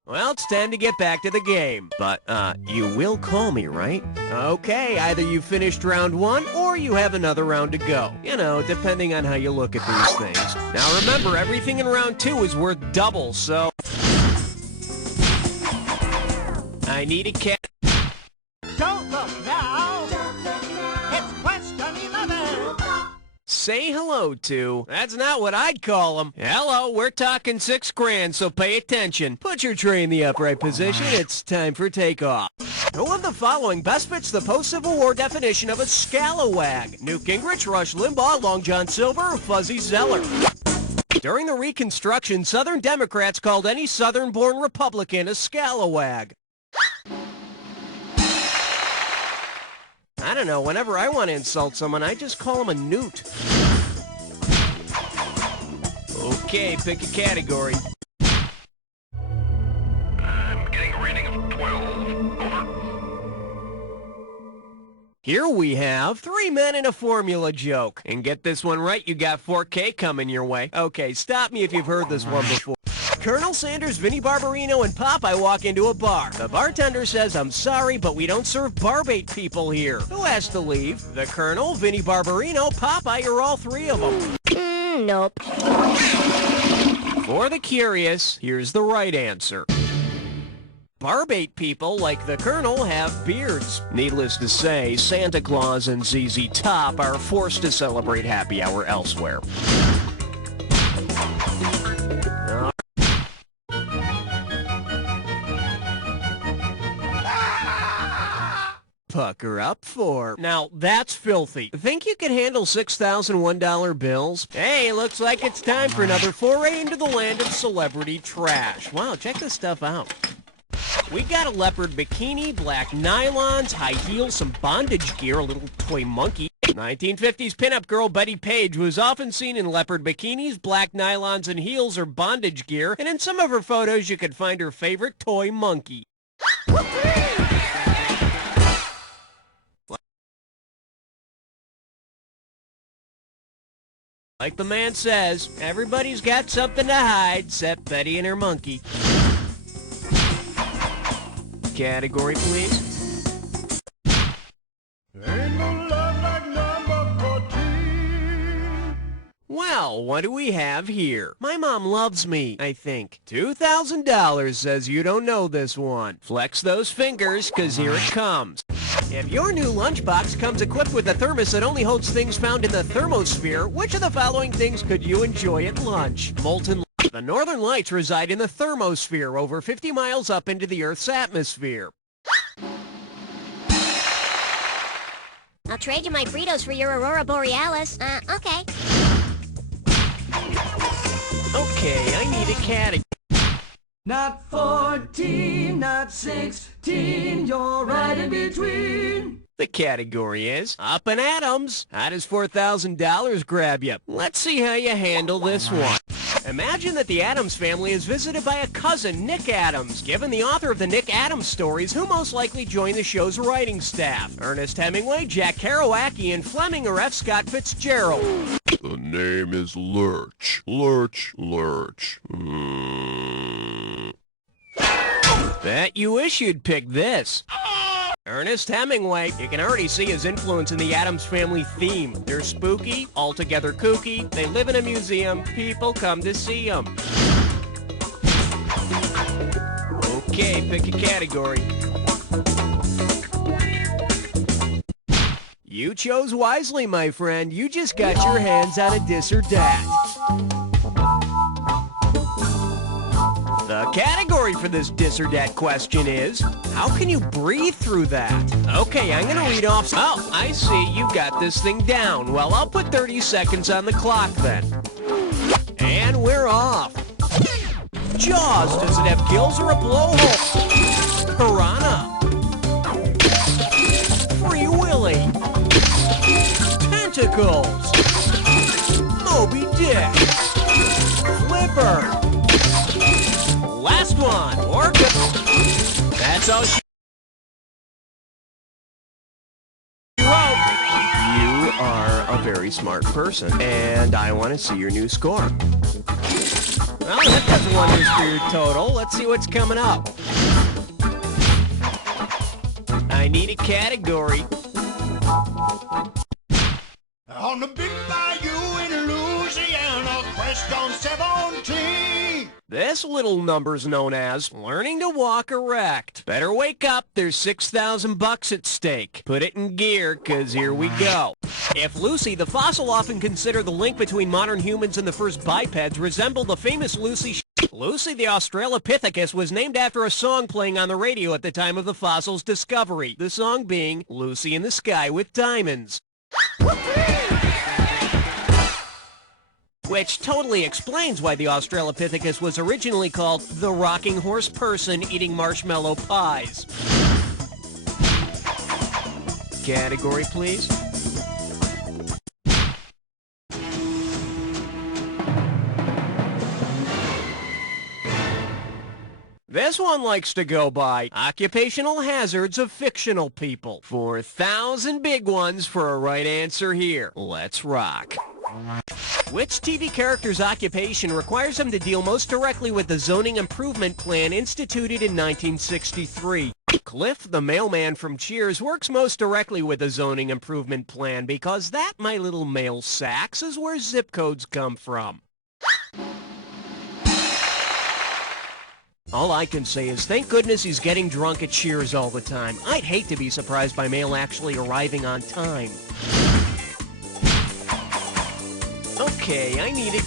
Well, it's time to get back to the game. But, you will call me, right? Okay, either you finished round one, or you have another round to go. You know, depending on how you look at these things. Now remember, everything in round two is worth double, so... I need a cat. Don't look now! It's question 11! Say hello to. That's not what I'd call him. Hello, we're talking $6 grand, so pay attention. Put your tray in the upright position. It's time for takeoff. Who of the following best fits the post-Civil War definition of a scalawag? Newt Gingrich, Rush Limbaugh, Long John Silver, or Fuzzy Zeller? During the Reconstruction, Southern Democrats called any Southern-born Republican a scalawag. I don't know, whenever I want to insult someone, I just call them a newt. Okay, pick a category. I'm getting a reading of 12. Over. Here we have 3 men and a formula joke. And get this one right, you got 4K coming your way. Okay, stop me if you've heard this one before. Colonel Sanders, Vinnie Barbarino, and Popeye walk into a bar. The bartender says, I'm sorry, but we don't serve barbate people here. Who has to leave? The Colonel, Vinnie Barbarino, Popeye, or all three of them? Nope. For the curious, here's the right answer. Barbate people, like the Colonel, have beards. Needless to say, Santa Claus and ZZ Top are forced to celebrate happy hour elsewhere. Pucker up for. Now, that's filthy. Think you can handle $6,001 bills? Hey, looks like it's time for another foray into the land of celebrity trash. Wow, check this stuff out. We got a leopard bikini, black nylons, high heels, some bondage gear, a little toy monkey. 1950s pinup girl Betty Page was often seen in leopard bikinis, black nylons and heels or bondage gear, and in some of her photos you could find her favorite toy monkey. Like the man says, everybody's got something to hide, except Betty and her monkey. Category, please. Ain't no love like number 14. Well, what do we have here? My mom loves me, I think. $2,000 says you don't know this one. Flex those fingers, 'cause here it comes. If your new lunchbox comes equipped with a thermos that only holds things found in the thermosphere, which of the following things could you enjoy at lunch? Molten. The northern lights reside in the thermosphere, over 50 miles up into the Earth's atmosphere. I'll trade you my Fritos for your Aurora Borealis. Okay. Okay, I need a category. Not 14, not 16, you're right in between. The category is Up and Adams. How does $4,000 grab you? Let's see how you handle this one. Imagine that the Addams family is visited by a cousin, Nick Addams. Given the author of the Nick Addams stories, who most likely joined the show's writing staff? Ernest Hemingway, Jack Kerouac, Ian Fleming, or F. Scott Fitzgerald? The name is Lurch. Lurch. Bet you wish you'd pick this. Ernest Hemingway. You can already see his influence in the Addams Family theme. They're spooky, altogether kooky, they live in a museum, people come to see them. Okay, pick a category. You chose wisely, my friend. You just got your hands on a this or that. The category for this dis or dat question is, how can you breathe through that? Okay, I'm gonna read off. Oh, I see, you got this thing down. Well, I'll put 30 seconds on the clock then. And we're off. Jaws, does it have gills or a blowhole? Piranha. Free Willy. Tentacles. Moby Dick. Flipper. Last one, Orca. That's all she wrote. You are a very smart person, and I want to see your new score. Well, that does wonders for your total. Let's see what's coming up. I need a category. On the big bayou in Louisiana, quest on 17. This little number's known as learning to walk erect. Better wake up, there's $6,000 at stake. Put it in gear, 'cause here we go. If Lucy, the fossil often considered the link between modern humans and the first bipeds, resembled the famous Lucy the Australopithecus was named after a song playing on the radio at the time of the fossil's discovery. The song being Lucy in the Sky with Diamonds. Which totally explains why the Australopithecus was originally called the rocking horse person eating marshmallow pies. Category, please. This one likes to go by occupational hazards of fictional people. 4,000 big ones for a right answer here. Let's rock. Which TV character's occupation requires him to deal most directly with the zoning improvement plan instituted in 1963? Cliff, the mailman from Cheers, works most directly with the zoning improvement plan because that, my little mail sacks, is where zip codes come from. All I can say is thank goodness he's getting drunk at Cheers all the time. I'd hate to be surprised by mail actually arriving on time. Okay, I need a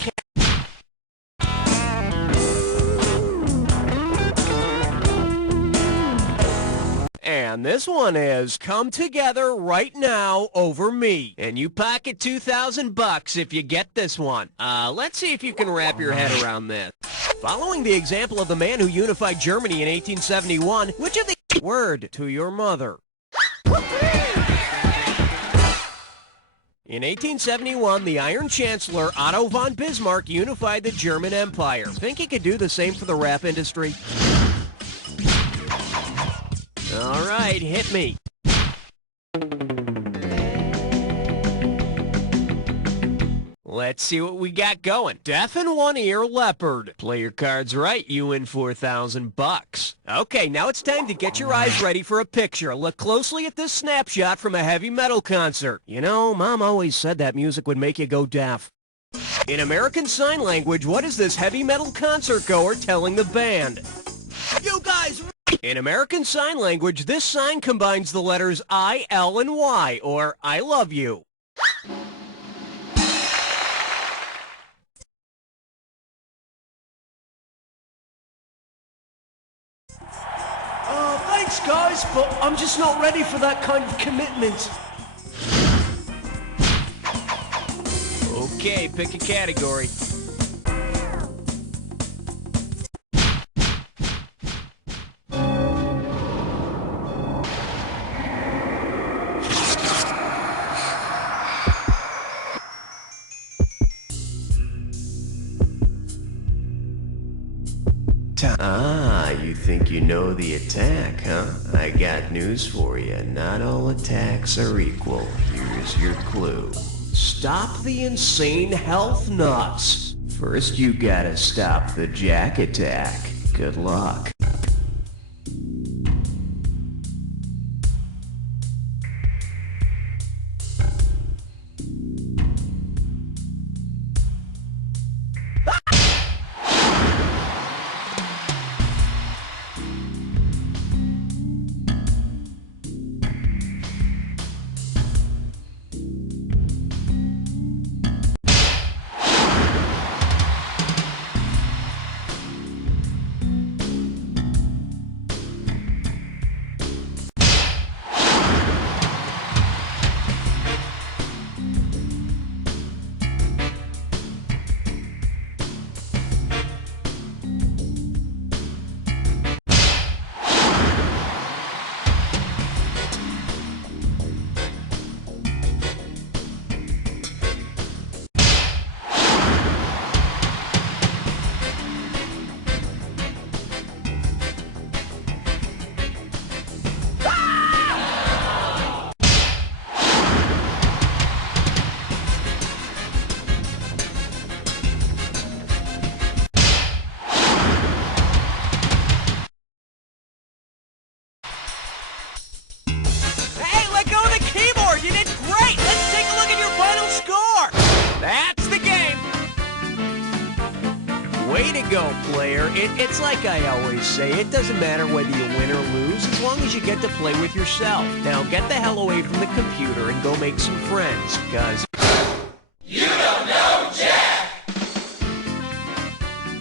And this one is come together right now over me. And you pocket $2,000 if you get this one. Let's see if you can wrap your head around this. Following the example of the man who unified Germany in 1871, which of the word to your mother? In 1871, the Iron Chancellor Otto von Bismarck unified the German Empire. Think he could do the same for the rap industry? All right, hit me. Let's see what we got going. Deaf in one ear leopard. Play your cards right, you win $4,000. Okay, now it's time to get your eyes ready for a picture. Look closely at this snapshot from a heavy metal concert. You know, Mom always said that music would make you go deaf. In American Sign Language, what is this heavy metal concert goer telling the band? You guys... In American Sign Language, this sign combines the letters I, L, and Y, or I love you. Thanks, guys, but I'm just not ready for that kind of commitment. Okay, pick a category. think you know the attack, huh? I got news for you. Not all attacks are equal. Here's your clue. Stop the insane health nuts. First, you gotta stop the Jack attack. Good luck. Way to go, player. It's like I always say, it doesn't matter whether you win or lose, as long as you get to play with yourself. Now get the hell away from the computer and go make some friends, cause... You don't know Jack!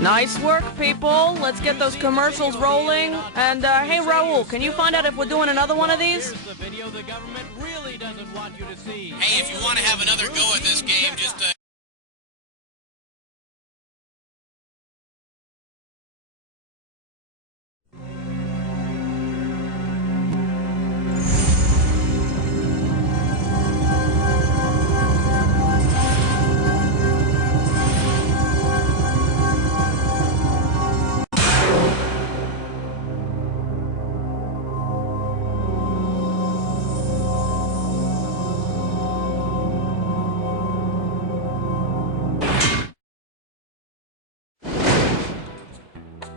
Nice work, people. Let's get those commercials rolling. And, hey, Raul, can you find out if we're doing another one of these? Hey, if you want to have another go at this game, just,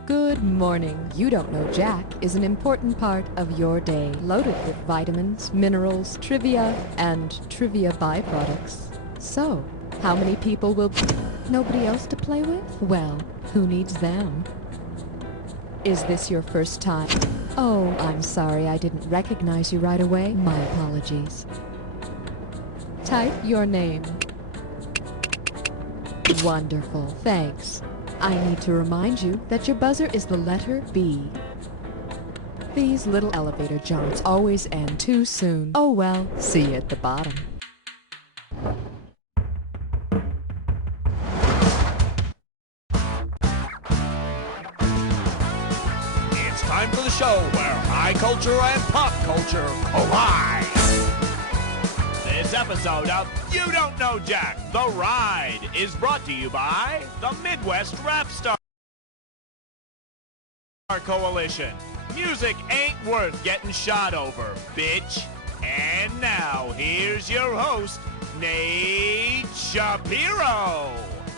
Good morning. You Don't Know Jack is an important part of your day, loaded with vitamins, minerals, trivia, and trivia byproducts. So, how many people will... Nobody else to play with? Well, who needs them? Is this your first time? Oh, I'm sorry I didn't recognize you right away. My apologies. Type your name. Wonderful. Thanks. I need to remind you that your buzzer is the letter B. These little elevator jaunts always end too soon. Oh well, see you at the bottom. It's time for the show where high culture and pop culture collide. This episode of You Don't Know Jack, The Ride, is brought to you by the Midwest Rap Star Coalition. Music ain't worth getting shot over, bitch. And now, here's your host, Nate Shapiro.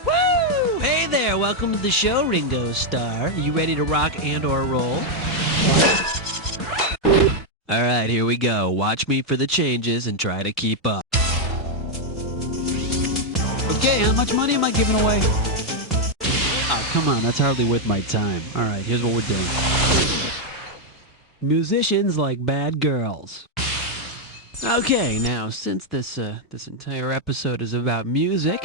Woo! Hey there, welcome to the show, Ringo Starr. You ready to rock and or roll? Alright, here we go. Watch me for the changes and try to keep up. Okay, how much money am I giving away? Oh, come on, that's hardly worth my time. Alright, here's what we're doing. Musicians like bad girls. Okay, now, since this entire episode is about music,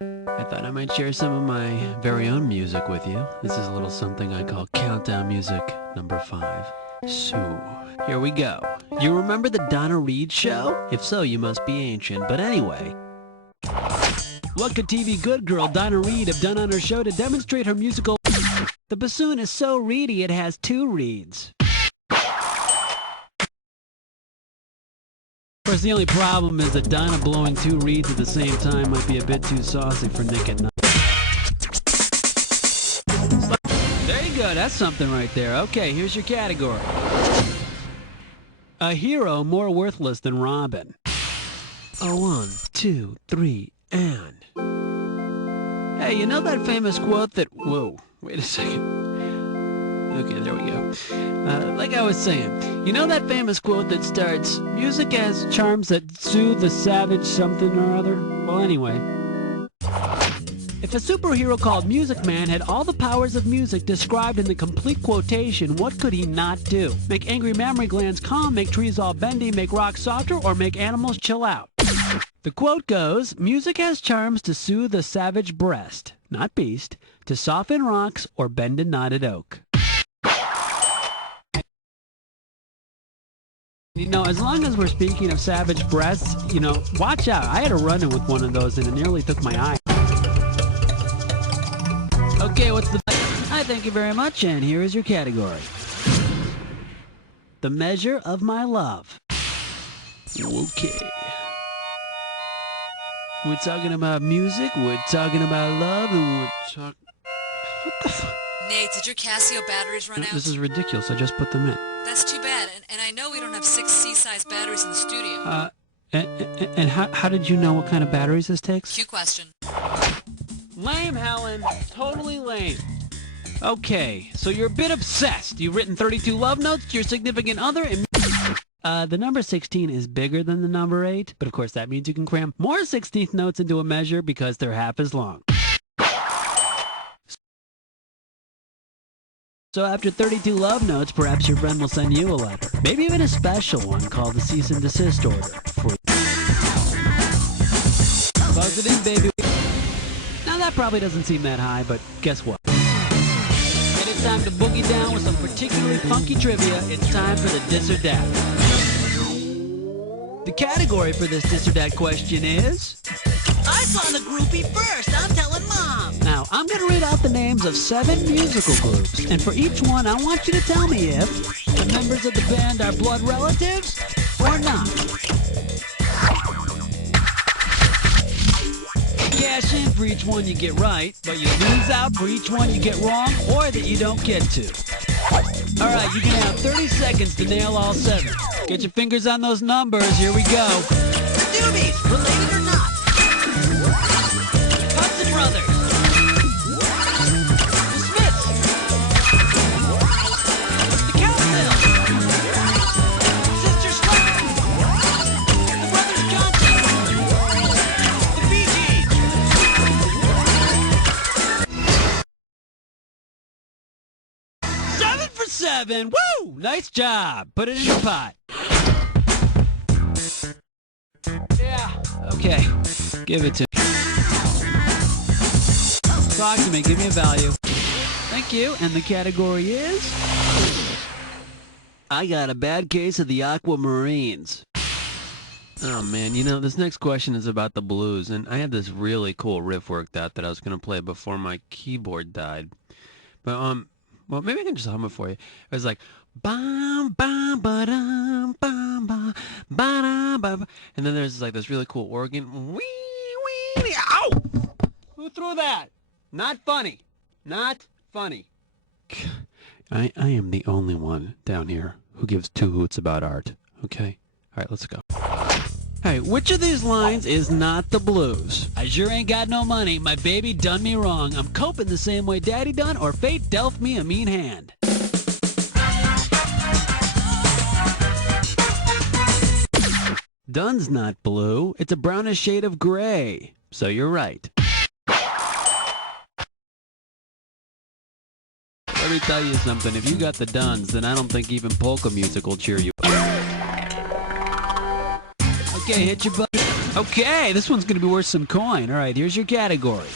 I thought I might share some of my very own music with you. This is a little something I call Countdown Music number 5. So, here we go. You remember the Donna Reed show? If so, you must be ancient. But anyway, what could TV good girl Donna Reed have done on her show to demonstrate her musical... The bassoon is so reedy it has 2 reeds. Of course, the only problem is that Donna blowing 2 reeds at the same time might be a bit too saucy for Nick at night. There you go. good. That's something right there. Okay, here's your category. A hero more worthless than Robin. Oh, 1, 2, 3, and... Hey, you know that famous quote that... Whoa, wait a second. Okay, there we go. Like I was saying, you know that famous quote that starts, music has charms that soothe the savage something or other? Well, anyway. If a superhero called Music Man had all the powers of music described in the complete quotation, what could he not do? Make angry mammary glands calm, make trees all bendy, make rocks softer, or make animals chill out? The quote goes, music has charms to soothe a savage breast, not beast, to soften rocks or bend a knotted oak. You know, as long as we're speaking of savage breasts, you know, watch out. I had a run-in with one of those and it nearly took my eye. Okay, what's the... Hi, thank you very much, and here is your category. The measure of my love. Okay. We're talking about music, we're talking about love, and we're talking... What the f... Nate, did your Casio batteries run out? This is ridiculous. I just put them in. That's too bad, and I know we don't have 6 C-size batteries in the studio. And how did you know what kind of batteries this takes? Cue question. Lame, Helen. Totally lame. Okay, so you're a bit obsessed. You've written 32 love notes to your significant other and... the number 16 is bigger than the number 8, but of course that means you can cram more 16th notes into a measure because they're half as long. So after 32 love notes, perhaps your friend will send you a letter. Maybe even a special one called the cease and desist order. Buzz it in, baby. Now that probably doesn't seem that high, but guess what? And it's time to boogie down with some particularly funky trivia. It's time for the Dis or Dat. The category for this Dis or Dat question is... I saw the groupie first. I'm telling Mom. Now, I'm going to read out the names of 7 musical groups, and for each one, I want you to tell me if the members of the band are blood relatives or not. Cash in for each one you get right, but you lose out for each one you get wrong or that you don't get to. All right, you can have 30 seconds to nail all 7. Get your fingers on those numbers. Here we go. The Doobies, related or not? Hudson Brothers. The Smiths. The Cowbells. Sister Sledge. The Brothers Johnson. The Bee Gees. 7 for 7. Woo! Nice job. Put it in your pot. Yeah. Okay. Give it to me. Talk to me. Give me a value. Thank you. And the category is... I got a bad case of the aquamarines. Oh, man. You know, this next question is about the blues, and I had this really cool riff worked out that I was going to play before my keyboard died. But, well, maybe I can just hum it for you. It was like... Bam, bam, ba-dum, bam, ba, ba-dum, ba, ba. And then there's like this really cool organ. Wee, wee, ow! Who threw that? Not funny. Not funny. I am the only one down here who gives 2 hoots about art. Okay? All right, let's go. Hey, which of these lines is not the blues? I sure ain't got no money. My baby done me wrong. I'm coping the same way Daddy done, or fate dealt me a mean hand. Dunn's not blue. It's a brownish shade of gray. So you're right. Let me tell you something. If you got the Duns, then I don't think even polka music will cheer you up. Okay, hit your button. Okay, this one's going to be worth some coin. All right, here's your category.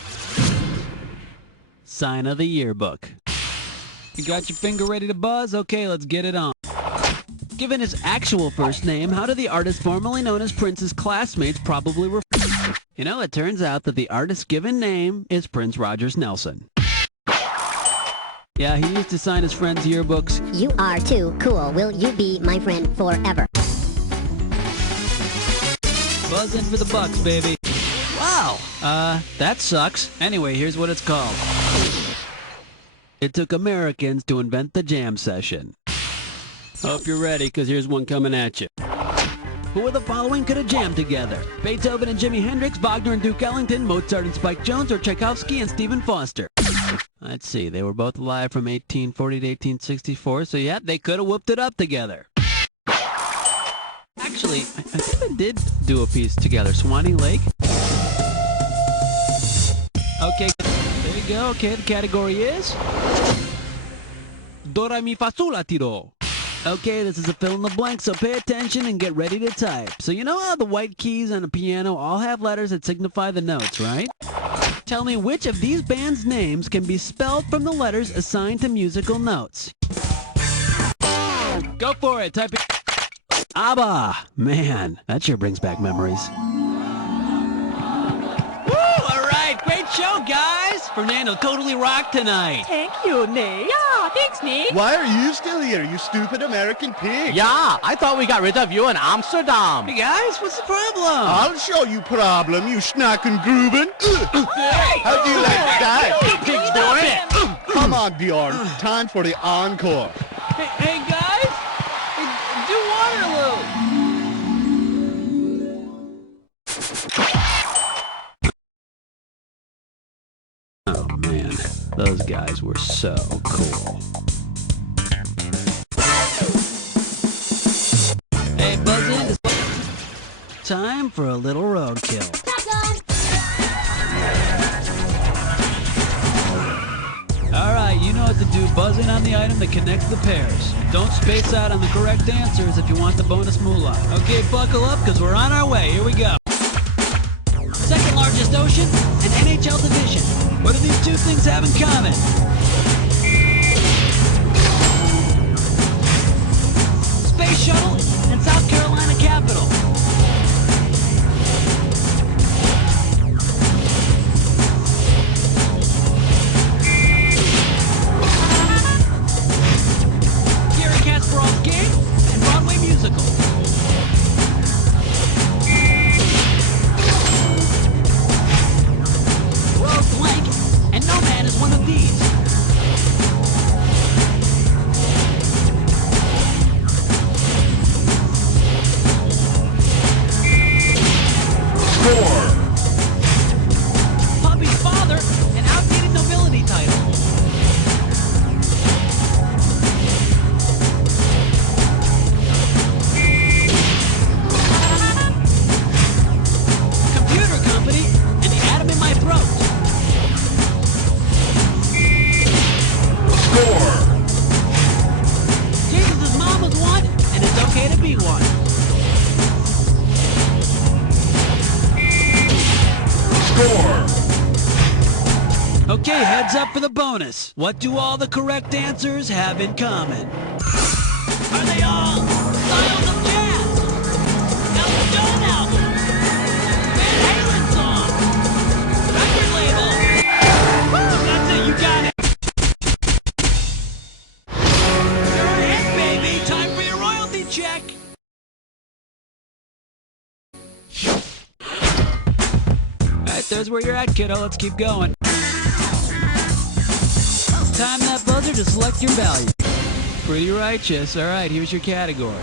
Sign of the yearbook. You got your finger ready to buzz? Okay, let's get it on. Given his actual first name, how do the artist formerly known as Prince's classmates probably refer? You know, it turns out that the artist's given name is Prince Rogers Nelson. Yeah, he used to sign his friends' yearbooks. You are too cool. Will you be my friend forever? Buzz in for the bucks, baby. Wow. That sucks. Anyway, here's what it's called. It took Americans to invent the jam session. Hope you're ready, because here's one coming at you. Who of the following could have jammed together? Beethoven and Jimi Hendrix, Wagner and Duke Ellington, Mozart and Spike Jones, or Tchaikovsky and Stephen Foster? Let's see, they were both alive from 1840 to 1864, so yeah, they could have whooped it up together. Actually, I think they did do a piece together. Swanee Lake? Okay, there you go. Okay, the category is... Do, re, mi, fa, sol, la, ti, do. Okay, this is a fill in the blank, so pay attention and get ready to type. So you know how the white keys on a piano all have letters that signify the notes, right? Tell me which of these bands' names can be spelled from the letters assigned to musical notes. Go for it, type it. ABBA! Man, that sure brings back memories. Woo! Alright, great show, guys! Fernando totally rocked tonight. Thank you, Nick. Yeah, thanks, Nick. Why are you still here, you stupid American pig? Yeah, I thought we got rid of you in Amsterdam. Hey guys, what's the problem? I'll show you problem, you schnacken Gruben. How do you like that? Pig's boy. Come on, Bjorn. Time for the encore. Hey guys! Do Waterloo! Oh man, those guys were so cool. Hey, buzz in. Time for a little roadkill. Alright, you know what to do. Buzz in on the item that connects the pairs. Don't space out on the correct answers if you want the bonus moolah. Okay, buckle up, because we're on our way. Here we go. Second largest ocean and NHL division. What do these two things have in common? Space shuttle and South Carolina Capitol. Gary Kasparov's game and Broadway musical. World's blank, and no man is one of these. Score! Poppy's father, an outdated nobility title. Computer company, and the atom in my throat. Score! Jesus' mom was one, and it's okay to be one. Score! Okay, heads up for the bonus. What do all the correct answers have in common? Are they all styles of jazz? Elton John album? Van Halen song? Record label? Woo, that's it, you got it. You're ahead, baby. Time for your royalty check. Alright, there's where you're at, kiddo. Let's keep going. Time that buzzer to select your value. Pretty righteous. Alright, here's your category.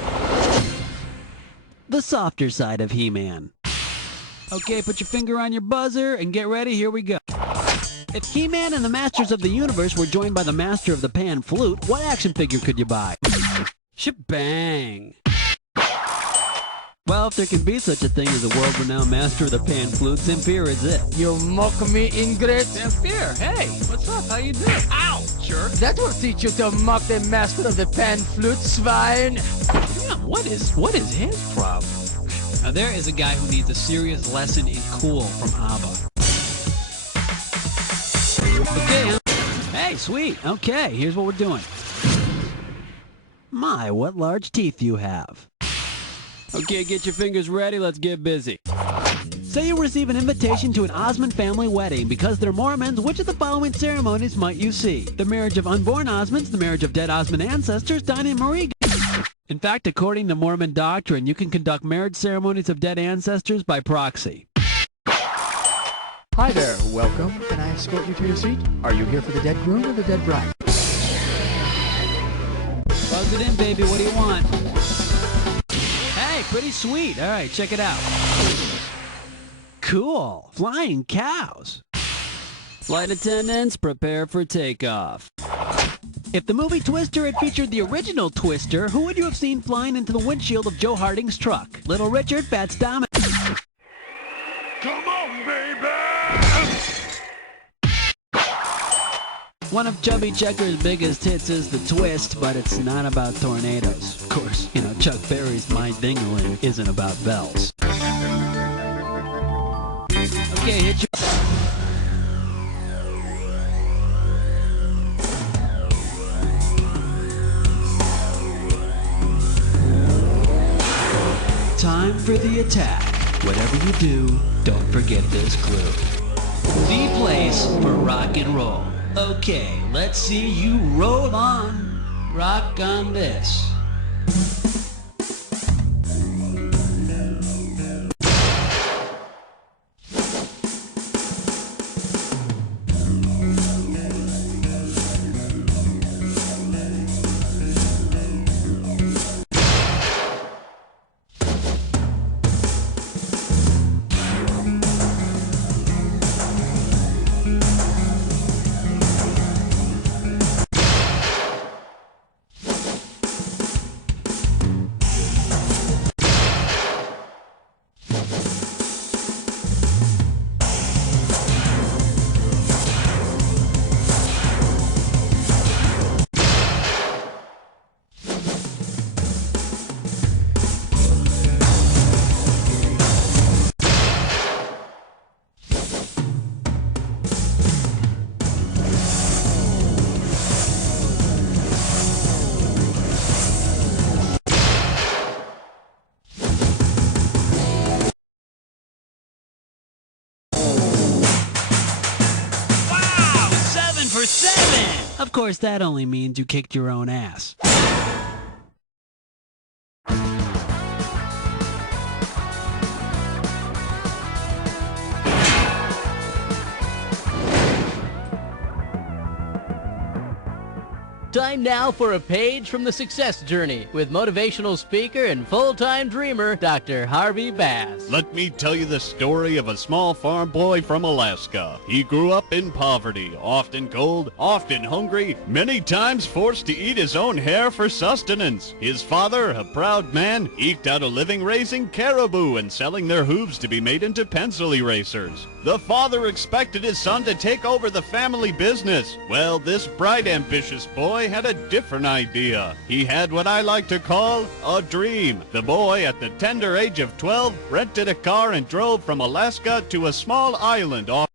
The softer side of He-Man. Okay, put your finger on your buzzer and get ready. Here we go. If He-Man and the Masters of the Universe were joined by the Master of the Pan Flute, what action figure could you buy? Shebang. Well, if there can be such a thing as a world-renowned Master of the Pan Flute, Zamfir is it. You mock me, Ingrid? Zamfir, hey, what's up? How you doing? Ow, jerk. That will teach you to mock the master of the pan flute, swine. Yeah, what is his problem? Now, there is a guy who needs a serious lesson in cool from ABBA. Okay, hey, sweet. Okay, here's what we're doing. My, what large teeth you have. Okay, get your fingers ready. Let's get busy. Say you receive an invitation to an Osmond family wedding. Because they're Mormons, which of the following ceremonies might you see? The marriage of unborn Osmonds, the marriage of dead Osmond ancestors, Dinah and Marie. In fact, according to Mormon doctrine, you can conduct marriage ceremonies of dead ancestors by proxy. Hi there, welcome. Can I escort you to your seat? Are you here for the dead groom or the dead bride? Plug it in, baby. What do you want? Hey, pretty sweet. All right, check it out. Cool. Flying cows. Flight attendants, prepare for takeoff. If the movie Twister had featured the original Twister, who would you have seen flying into the windshield of Joe Harding's truck? Little Richard, Fats Dominic. Come on, baby! One of Chubby Checker's biggest hits is The Twist, but it's not about tornadoes. Of course, you know, Chuck Berry's My Ding-a-ling isn't about bells. Okay, hit your... Time for the attack. Whatever you do, don't forget this clue. The place for rock and roll. Okay, let's see you roll on. Rock on this. For 7! Of course, that only means you kicked your own ass. Time now for a page from the success journey with motivational speaker and full-time dreamer, Dr. Harvey Bass. Let me tell you the story of a small farm boy from Alaska. He grew up in poverty, often cold, often hungry, many times forced to eat his own hair for sustenance. His father, a proud man, eked out a living raising caribou and selling their hooves to be made into pencil erasers. The father expected his son to take over the family business. Well, this bright, ambitious boy had a different idea. He had what I like to call a dream. The boy, at the tender age of 12, rented a car and drove from Alaska to a small island off.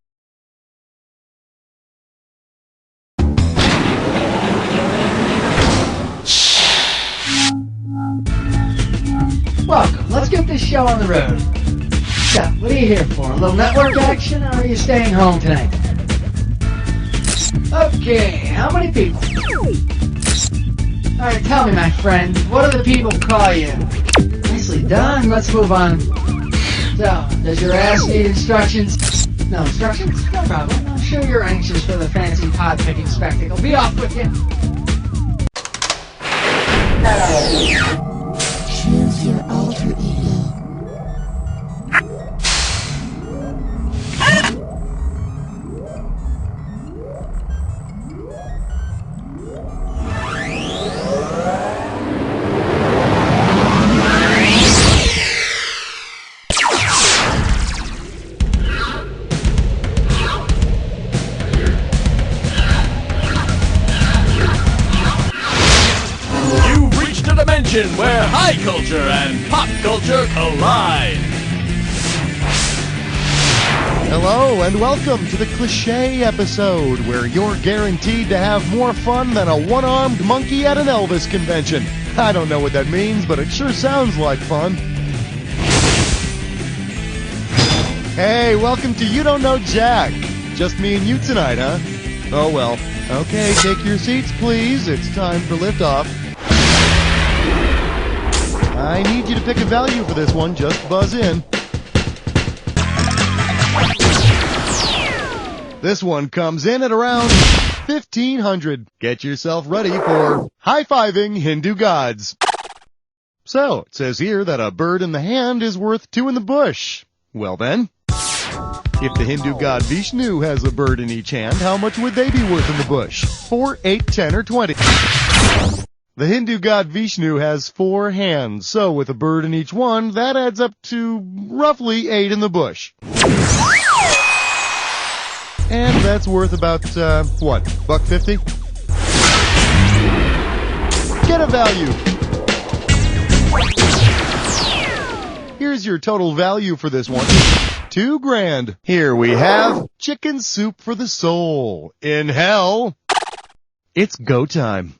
Welcome. Let's get this show on the road. So, what are you here for? A little network action, or are you staying home tonight? Okay, how many people? Alright, tell me, my friend, what do the people call you? Nicely done, let's move on. So, does your ass need instructions? No instructions? No problem. I'm sure you're anxious for the fancy pod-picking spectacle. Be off with you! Choose your alter ego. Where high culture and pop culture collide. Hello and welcome to the Cliche episode, where you're guaranteed to have more fun than a one-armed monkey at an Elvis convention. I don't know what that means, but it sure sounds like fun. Hey, welcome to You Don't Know Jack. Just me and you tonight, huh? Oh well. Okay, take your seats, please. It's time for liftoff. I need you to pick a value for this one. Just buzz in. This one comes in at around 1,500. Get yourself ready for high-fiving Hindu gods. So, it says here that a bird in the hand is worth 2 in the bush. Well then, if the Hindu god Vishnu has a bird in each hand, how much would they be worth in the bush? 4, 8, 10, or 20? The Hindu god Vishnu has 4 hands, so with a bird in each one, that adds up to roughly 8 in the bush. And that's worth about, what, $1.50? Get a value. Here's your total value for this one. $2,000. Here we have chicken soup for the soul. In hell, it's go time.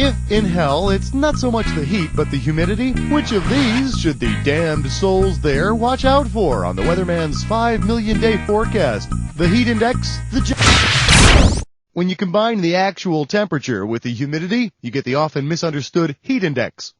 If in hell it's not so much the heat but the humidity, which of these should the damned souls there watch out for on the weatherman's 5 million day forecast? The heat index, when you combine the actual temperature with the humidity, you get the often misunderstood heat index.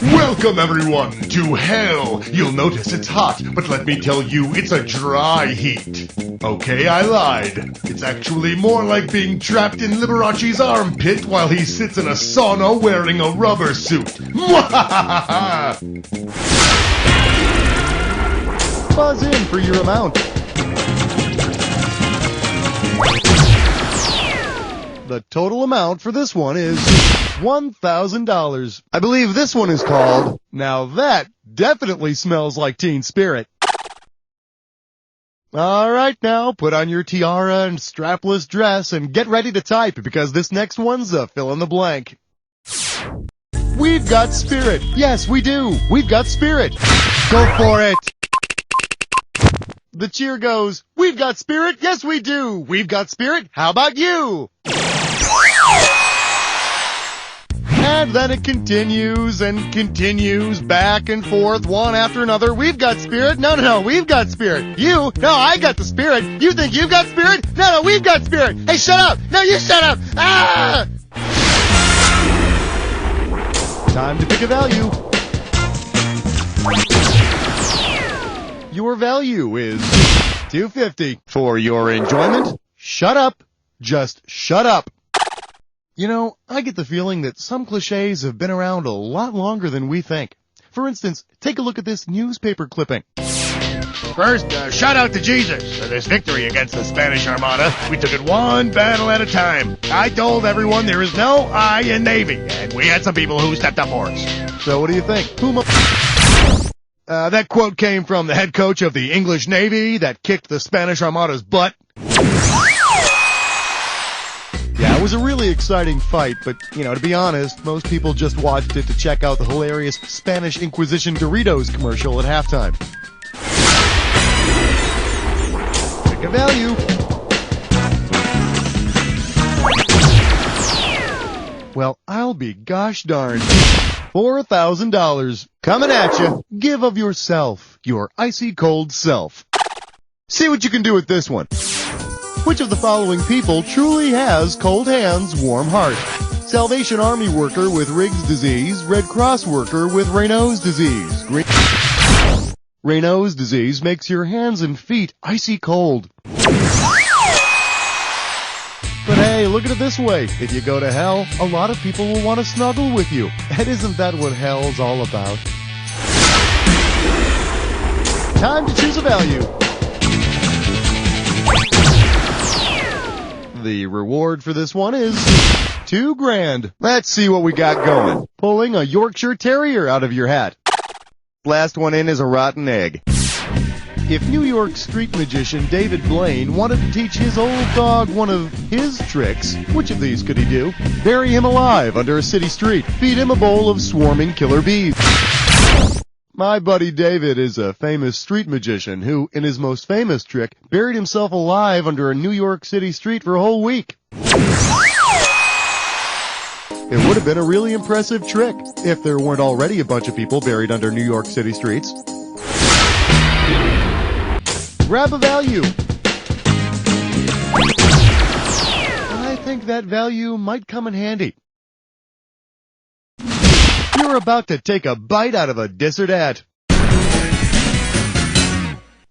Welcome everyone to hell. You'll notice it's hot, but let me tell you, it's a dry heat. Okay, I lied. It's actually more like being trapped in Liberace's armpit while he sits in a sauna wearing a rubber suit. Mwahaha! Buzz in for your amount. The total amount for this one is $1,000. I believe this one is called, now that definitely smells like Teen Spirit. Alright now, put on your tiara and strapless dress and get ready to type because this next one's a fill in the blank. We've got spirit. Yes, we do. We've got spirit. Go for it. The cheer goes, we've got spirit. Yes, we do. We've got spirit. How about you? And then it continues and continues back and forth, one after another. We've got spirit. No, we've got spirit. You? No, I got the spirit. You think you've got spirit? No, we've got spirit. Hey, shut up. No, you shut up. Ah! Time to pick a value. Your value is $2.50. For your enjoyment, shut up. Just shut up. You know, I get the feeling that some cliches have been around a lot longer than we think. For instance, take a look at this newspaper clipping. First, shout out to Jesus for this victory against the Spanish Armada. We took it one battle at a time. I told everyone there is no I in Navy, and we had some people who stepped up for us. So what do you think? That quote came from the head coach of the English Navy that kicked the Spanish Armada's butt. Yeah, it was a really exciting fight, but, to be honest, most people just watched it to check out the hilarious Spanish Inquisition Doritos commercial at halftime. Pick a value. Well, I'll be gosh darned. $4,000. Coming at you. Give of yourself. Your icy cold self. See what you can do with this one. Which of the following people truly has cold hands, warm heart? Salvation Army worker with Riggs disease, Red Cross worker with Raynaud's disease. Raynaud's disease makes your hands and feet icy cold. But hey, look at it this way. If you go to hell, a lot of people will want to snuggle with you. And isn't that what hell's all about? Time to choose a value. The reward for this one is $2,000. Let's see what we got going. Pulling a Yorkshire Terrier out of your hat. Last one in is a rotten egg. If New York street magician David Blaine wanted to teach his old dog one of his tricks, which of these could he do? Bury him alive under a city street. Feed him a bowl of swarming killer bees. My buddy David is a famous street magician who, in his most famous trick, buried himself alive under a New York City street for a whole week. It would have been a really impressive trick if there weren't already a bunch of people buried under New York City streets. Grab a value. I think that value might come in handy. You're about to take a bite out of a dis or dat.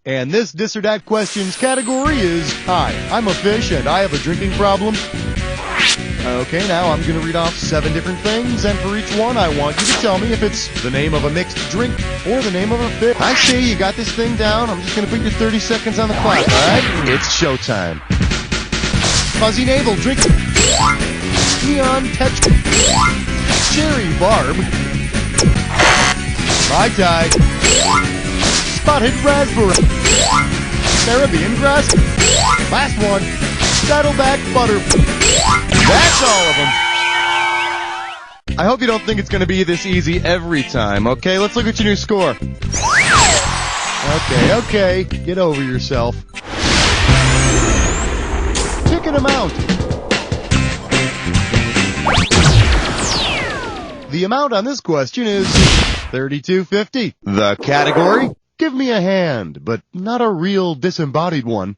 And this Dis or Dat Questions category is, hi, I'm a fish and I have a drinking problem. Okay, now I'm going to read off 7 different things, and for each one, I want you to tell me if it's the name of a mixed drink or the name of a fish. I see you got this thing down. I'm just going to put your 30 seconds on the clock, all right? It's showtime. Fuzzy navel drink. Neon Tetra. Cherry barb. Mai Tai. Spotted raspberry. Caribbean grass. Last one. Saddleback butter. That's all of them. I hope you don't think it's going to be this easy every time, okay? Let's look at your new score. Okay. Get over yourself. Pick an amount. The amount on this question is $32.50. The category? Give me a hand, but not a real disembodied one.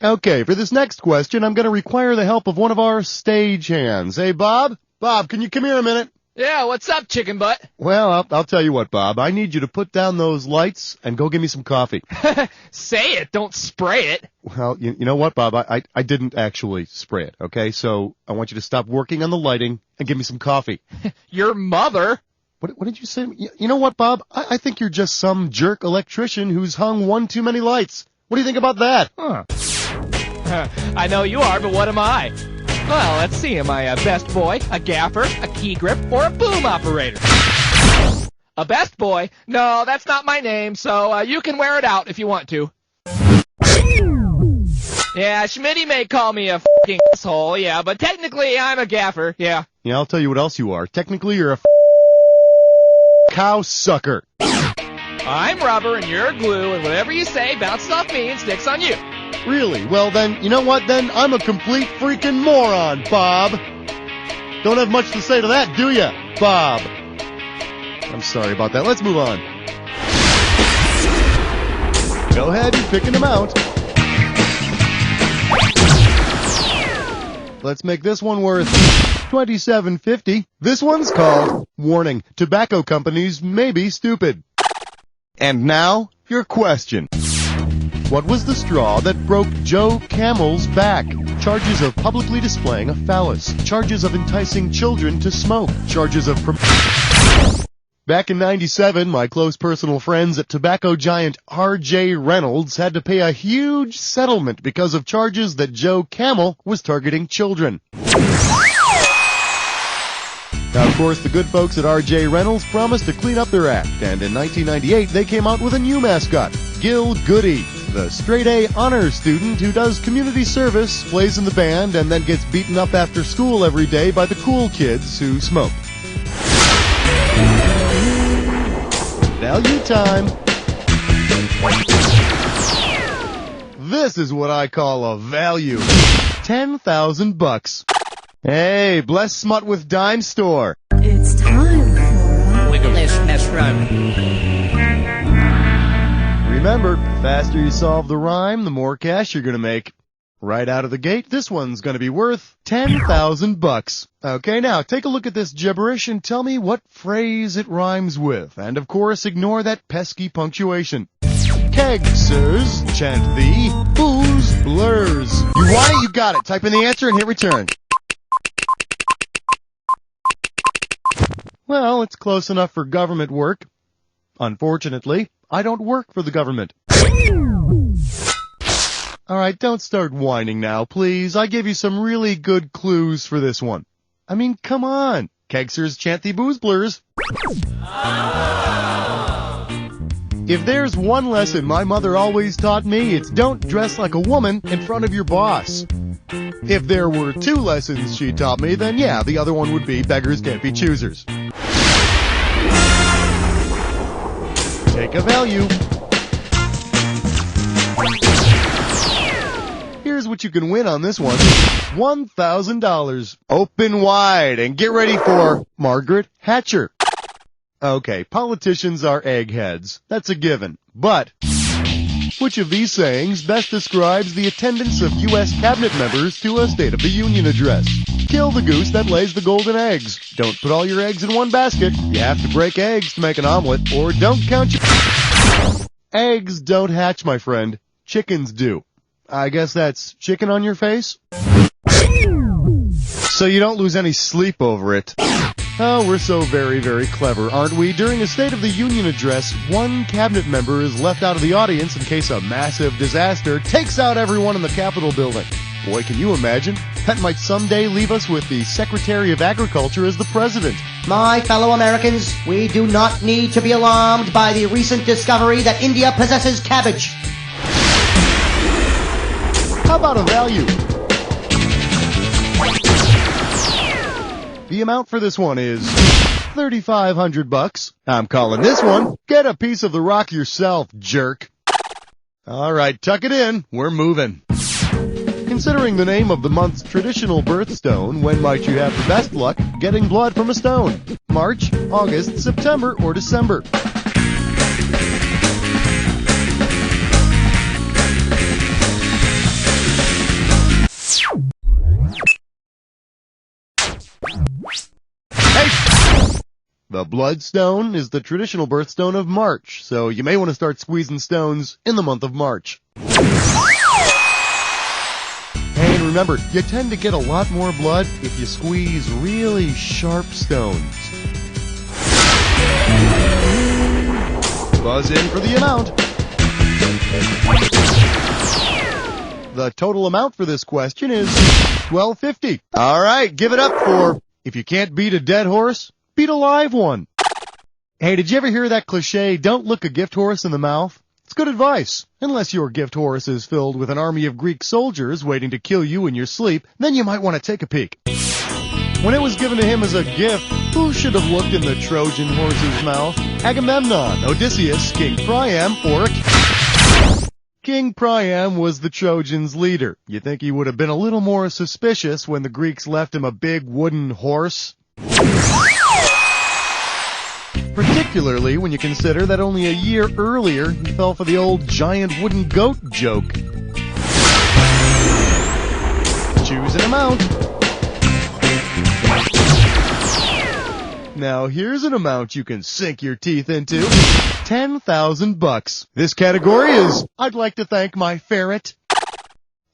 Okay, for this next question, I'm going to require the help of one of our stage hands. Hey, Bob? Bob, can you come here a minute? Yeah, what's up, chicken butt? Well, I'll tell you what, Bob. I need you to put down those lights and go give me some coffee. Say it, don't spray it. Well, you know what, Bob? I didn't actually spray it, okay? So I want you to stop working on the lighting and give me some coffee. Your mother? What did you say? You know what, Bob? I think you're just some jerk electrician who's hung one too many lights. What do you think about that? Huh. I know you are, but what am I? Well, let's see. Am I a best boy, a gaffer, a key grip, or a boom operator? A best boy? No, that's not my name, so you can wear it out if you want to. Yeah, Schmitty may call me a f***ing asshole, yeah, but technically I'm a gaffer, yeah. Yeah, I'll tell you what else you are. Technically, you're a cow sucker. I'm rubber and you're glue, and whatever you say bounces off me and sticks on you. Really? Well then, you know what then? I'm a complete freaking moron, Bob. Don't have much to say to that, do ya, Bob? I'm sorry about that. Let's move on. Go ahead and pick an amount. Let's make this one worth $27.50. This one's called Warning. Tobacco companies may be stupid. And now, your question. What was the straw that broke Joe Camel's back? Charges of publicly displaying a phallus. Charges of enticing children to smoke. Charges of... Back in '97, my close personal friends at tobacco giant R.J. Reynolds had to pay a huge settlement because of charges that Joe Camel was targeting children. Now, of course, the good folks at R.J. Reynolds promised to clean up their act, and in 1998, they came out with a new mascot, Gil Goody, the straight-A honors student who does community service, plays in the band, and then gets beaten up after school every day by the cool kids who smoke. Value time. This is what I call a value. $10,000. Hey, bless smut with dime store. It's time for Look at this mess run. Remember, the faster you solve the rhyme, the more cash you're gonna make. Right out of the gate, this one's gonna be worth $10,000. Okay, now take a look at this gibberish and tell me what phrase it rhymes with. And of course, ignore that pesky punctuation. Kegsers, chant thee, booze blurs. You want it? You got it. Type in the answer and hit return. Well, it's close enough for government work. Unfortunately, I don't work for the government. Alright, don't start whining now, please. I gave you some really good clues for this one. I mean, come on. Kegsers, chant thee, booze blurs. If there's one lesson my mother always taught me, it's don't dress like a woman in front of your boss. If there were 2 lessons she taught me, then yeah, the other one would be beggars can't be choosers. Take a value. Here's what you can win on this one. $1,000. Open wide and get ready for Margaret Thatcher. Okay, politicians are eggheads. That's a given. But which of these sayings best describes the attendance of U.S. cabinet members to a State of the Union address? Kill the goose that lays the golden eggs. Don't put all your eggs in one basket. You have to break eggs to make an omelet, or don't count your... Eggs don't hatch, my friend. Chickens do. I guess that's chicken on your face? So you don't lose any sleep over it. Oh, we're so very, very clever, aren't we? During a State of the Union address, one cabinet member is left out of the audience in case a massive disaster takes out everyone in the Capitol building. Boy, can you imagine? That might someday leave us with the Secretary of Agriculture as the president. My fellow Americans, we do not need to be alarmed by the recent discovery that India possesses cabbage. How about a value? The amount for this one is $3,500. I'm calling this one, get a piece of the rock yourself, jerk. All right, tuck it in. We're moving. Considering the name of the month's traditional birthstone, when might you have the best luck getting blood from a stone? March, August, September, or December? The bloodstone is the traditional birthstone of March, so you may want to start squeezing stones in the month of March. Hey, and remember, you tend to get a lot more blood if you squeeze really sharp stones. Buzz in for the amount. The total amount for this question is $12.50. All right, give it up for, if you can't beat a dead horse, beat a live one. Hey, did you ever hear that cliche, don't look a gift horse in the mouth? It's good advice. Unless your gift horse is filled with an army of Greek soldiers waiting to kill you in your sleep, then you might want to take a peek. When it was given to him as a gift, who should have looked in the Trojan horse's mouth? Agamemnon, Odysseus, King Priam, or King Priam was the Trojans' leader. You think he would have been a little more suspicious when the Greeks left him a big wooden horse? Particularly when you consider that only a year earlier he fell for the old giant wooden goat joke. Choose an amount. Now here's an amount you can sink your teeth into. $10,000. This category is, I'd like to thank my ferret.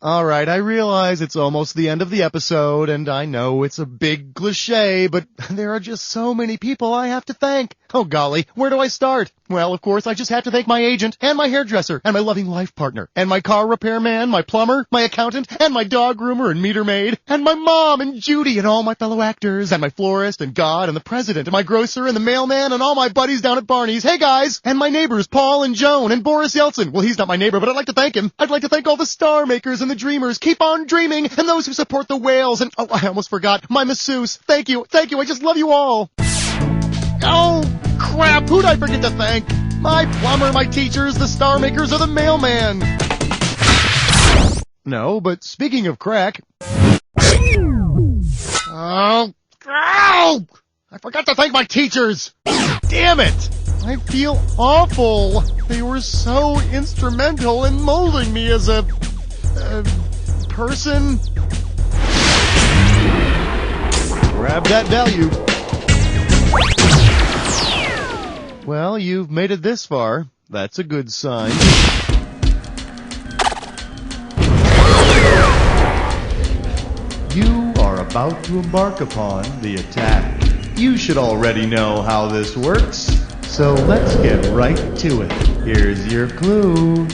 Alright, I realize it's almost the end of the episode, and I know it's a big cliche, but there are just so many people I have to thank. Oh golly, where do I start? Well, of course, I just have to thank my agent, and my hairdresser, and my loving life partner, and my car repairman, my plumber, my accountant, and my dog groomer and meter maid, and my mom and Judy and all my fellow actors, and my florist, and God, and the president, and my grocer, and the mailman, and all my buddies down at Barney's. Hey guys! And my neighbors, Paul and Joan, and Boris Yeltsin. Well, he's not my neighbor, but I'd like to thank him. I'd like to thank all the star makers and the dreamers. Keep on dreaming, and those who support the whales, and, oh, I almost forgot, my masseuse. Thank you, I just love you all. Oh, crap, who'd I forget to thank? My plumber, my teachers, the star makers, or the mailman? No, but speaking of crack... Oh, I forgot to thank my teachers! Damn it! I feel awful. They were so instrumental in molding me as a person. Grab that value. Well, you've made it this far. That's a good sign. You are about to embark upon the attack. You should already know how this works, so let's get right to it. Here's your clue.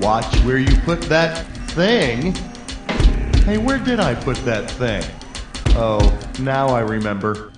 Watch where you put that thing. Hey, where did I put that thing? Oh, now I remember.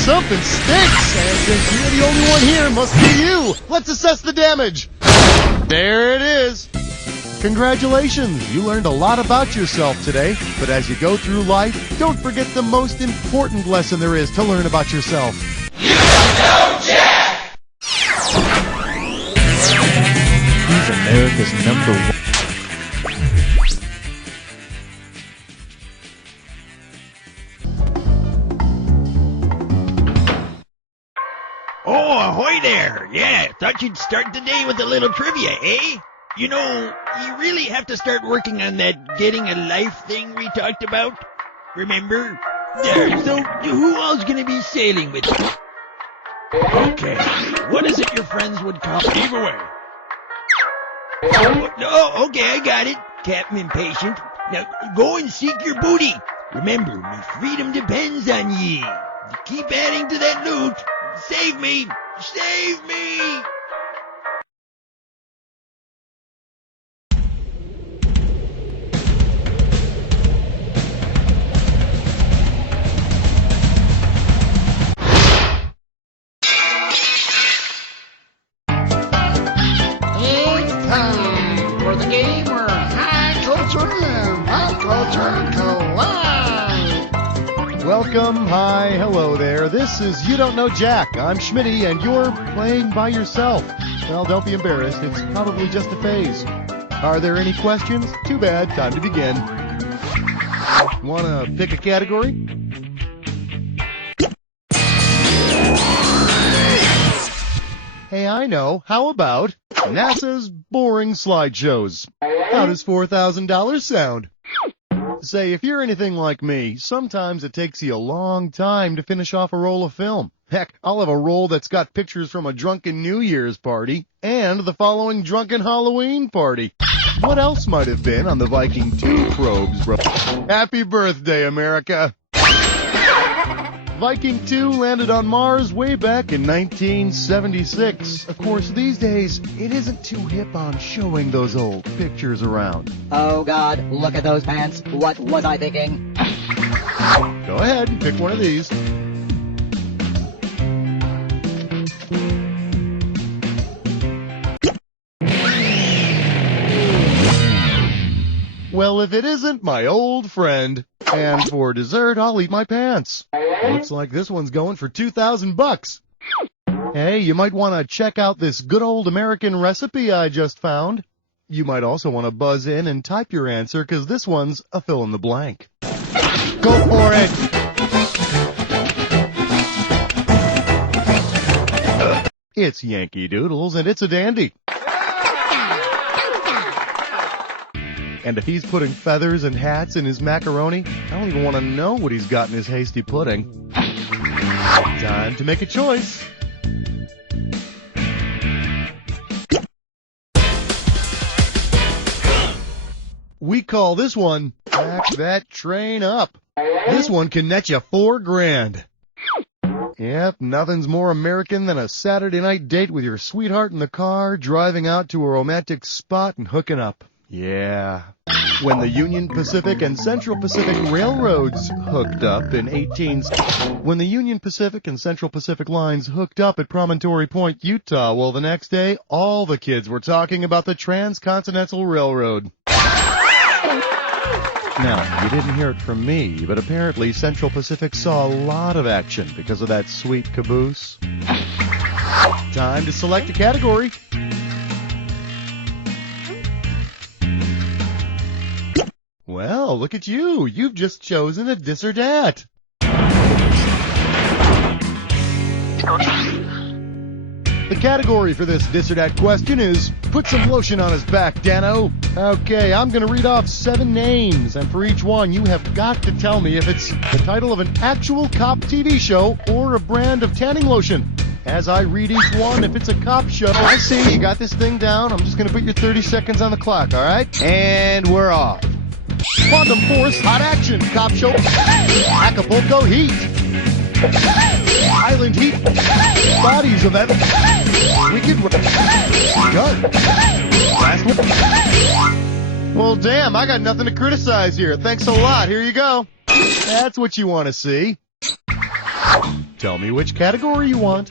something stinks, and since you're the only one here, must be you. Let's assess the damage. There it is. Congratulations, you learned a lot about yourself today, but as you go through life, don't forget the most important lesson there is to learn about yourself. You don't know Jack! He's America's #1. Oh, ahoy there! Yeah, thought you'd start the day with a little trivia, eh? You know, you really have to start working on that getting a life thing we talked about. Remember? There, so who all's gonna be sailing with you? Okay, what is it your friends would call giveaway? Oh, okay, I got it. Captain Impatient. Now, go and seek your booty. Remember, me freedom depends on ye. Keep adding to that loot. Save me! Save me! It's time for the game where high culture and pop culture collide. Welcome, hi, hello there. This is You Don't Know Jack. I'm Schmitty, and you're playing by yourself. Well, don't be embarrassed. It's probably just a phase. Are there any questions? Too bad. Time to begin. Want to pick a category? Hey, I know. How about NASA's boring slideshows? How does $4,000 sound? Say, if you're anything like me, sometimes it takes you a long time to finish off a roll of film. Heck, I'll have a roll that's got pictures from a drunken New Year's party and the following drunken Halloween party. What else might have been on the Viking 2 probes, bro? Happy birthday, America! Viking 2 landed on Mars way back in 1976. Of course, these days, it isn't too hip on showing those old pictures around. Oh God, look at those pants. What was I thinking? Go ahead and pick one of these. Well, if it isn't my old friend. And for dessert, I'll eat my pants. Looks like this one's going for $2,000. Hey, you might want to check out this good old American recipe I just found. You might also want to buzz in and type your answer, because this one's a fill in the blank. Go for it! It's Yankee Doodles, and it's a dandy. And if he's putting feathers and hats in his macaroni, I don't even want to know what he's got in his hasty pudding. Time to make a choice. We call this one Back That Train Up. This one can net you $4,000. Yep, nothing's more American than a Saturday night date with your sweetheart in the car, driving out to a romantic spot and hooking up. Yeah. When the Union Pacific and Central Pacific Railroads hooked up in When the Union Pacific and Central Pacific lines hooked up at Promontory Point, Utah, well, the next day, all the kids were talking about the Transcontinental Railroad. Now, you didn't hear it from me, but apparently Central Pacific saw a lot of action because of that sweet caboose. Time to select a category. Well, look at you. You've just chosen a dis or dat. The category for this dis or dat question is Put Some Lotion on His Back, Dano. Okay, I'm going to read off 7 names, and for each one, you have got to tell me if it's the title of an actual cop TV show or a brand of tanning lotion. As I read each one, if it's a cop show, I see you got this thing down. I'm just going to put your 30 seconds on the clock, all right? And we're off. Quantum Force, Hot Action, Cop Show, Acapulco Heat, Island Heat, Bodies of Evan, Wicked Gun. Last one. Well, damn, I got nothing to criticize here. Thanks a lot. Here you go. That's what you want to see. Tell me which category you want.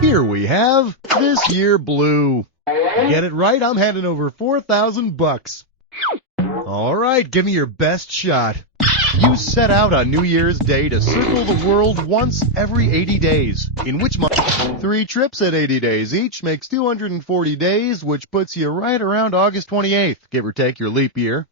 Here we have This Year Blue. Get it right, I'm handing over $4,000. All right, give me your best shot. You set out on New Year's Day to circle the world once every 80 days. In which month? 3 trips at 80 days each makes 240 days, which puts you right around August 28th, give or take your leap year.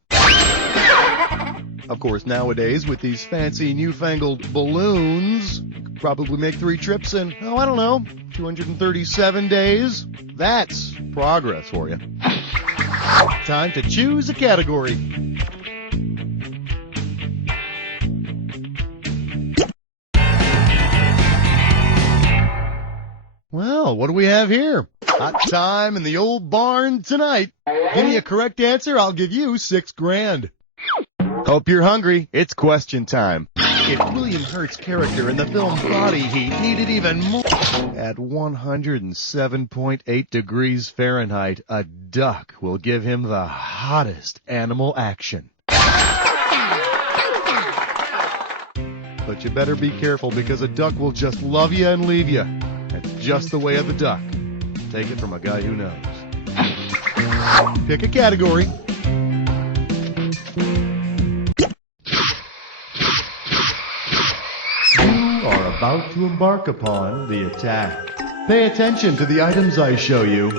Of course, nowadays, with these fancy newfangled balloons, you could probably make 3 trips in, oh, I don't know, 237 days. That's progress for you. Time to choose a category. Well, what do we have here? Hot time in the old barn tonight. Give me a correct answer, I'll give you $6,000. Hope you're hungry. It's question time. If William Hurt's character in the film Body Heat needed even more, at 107.8 degrees Fahrenheit, a duck will give him the hottest animal action. But you better be careful because a duck will just love you and leave you. That's just the way of the duck. Take it from a guy who knows. Pick a category. You are about to embark upon the attack. Pay attention to the items I show you.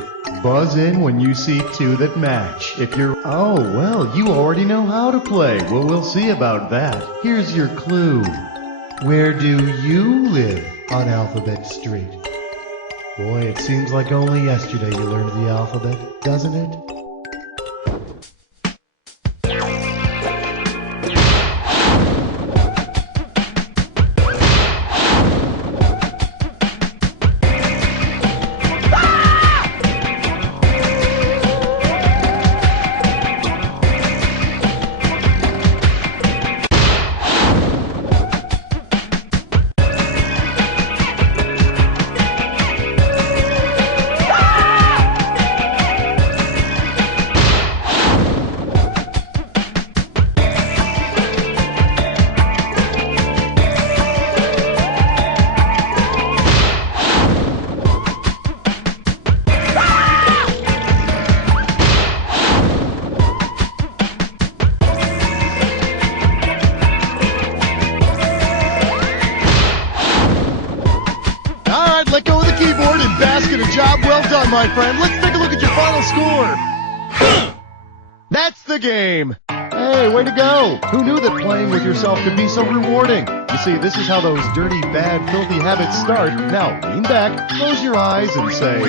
Buzz in when you see 2 that match. If you're... Oh, well, you already know how to play. Well, we'll see about that. Here's your clue. Where do you live on Alphabet Street? Boy, it seems like only yesterday you learned the alphabet, doesn't it? Job well done, my friend. Let's take a look at your final score. That's the game. Hey, way to go. Who knew that playing with yourself could be so rewarding? You see, this is how those dirty, bad, filthy habits start. Now, lean back, close your eyes, and say...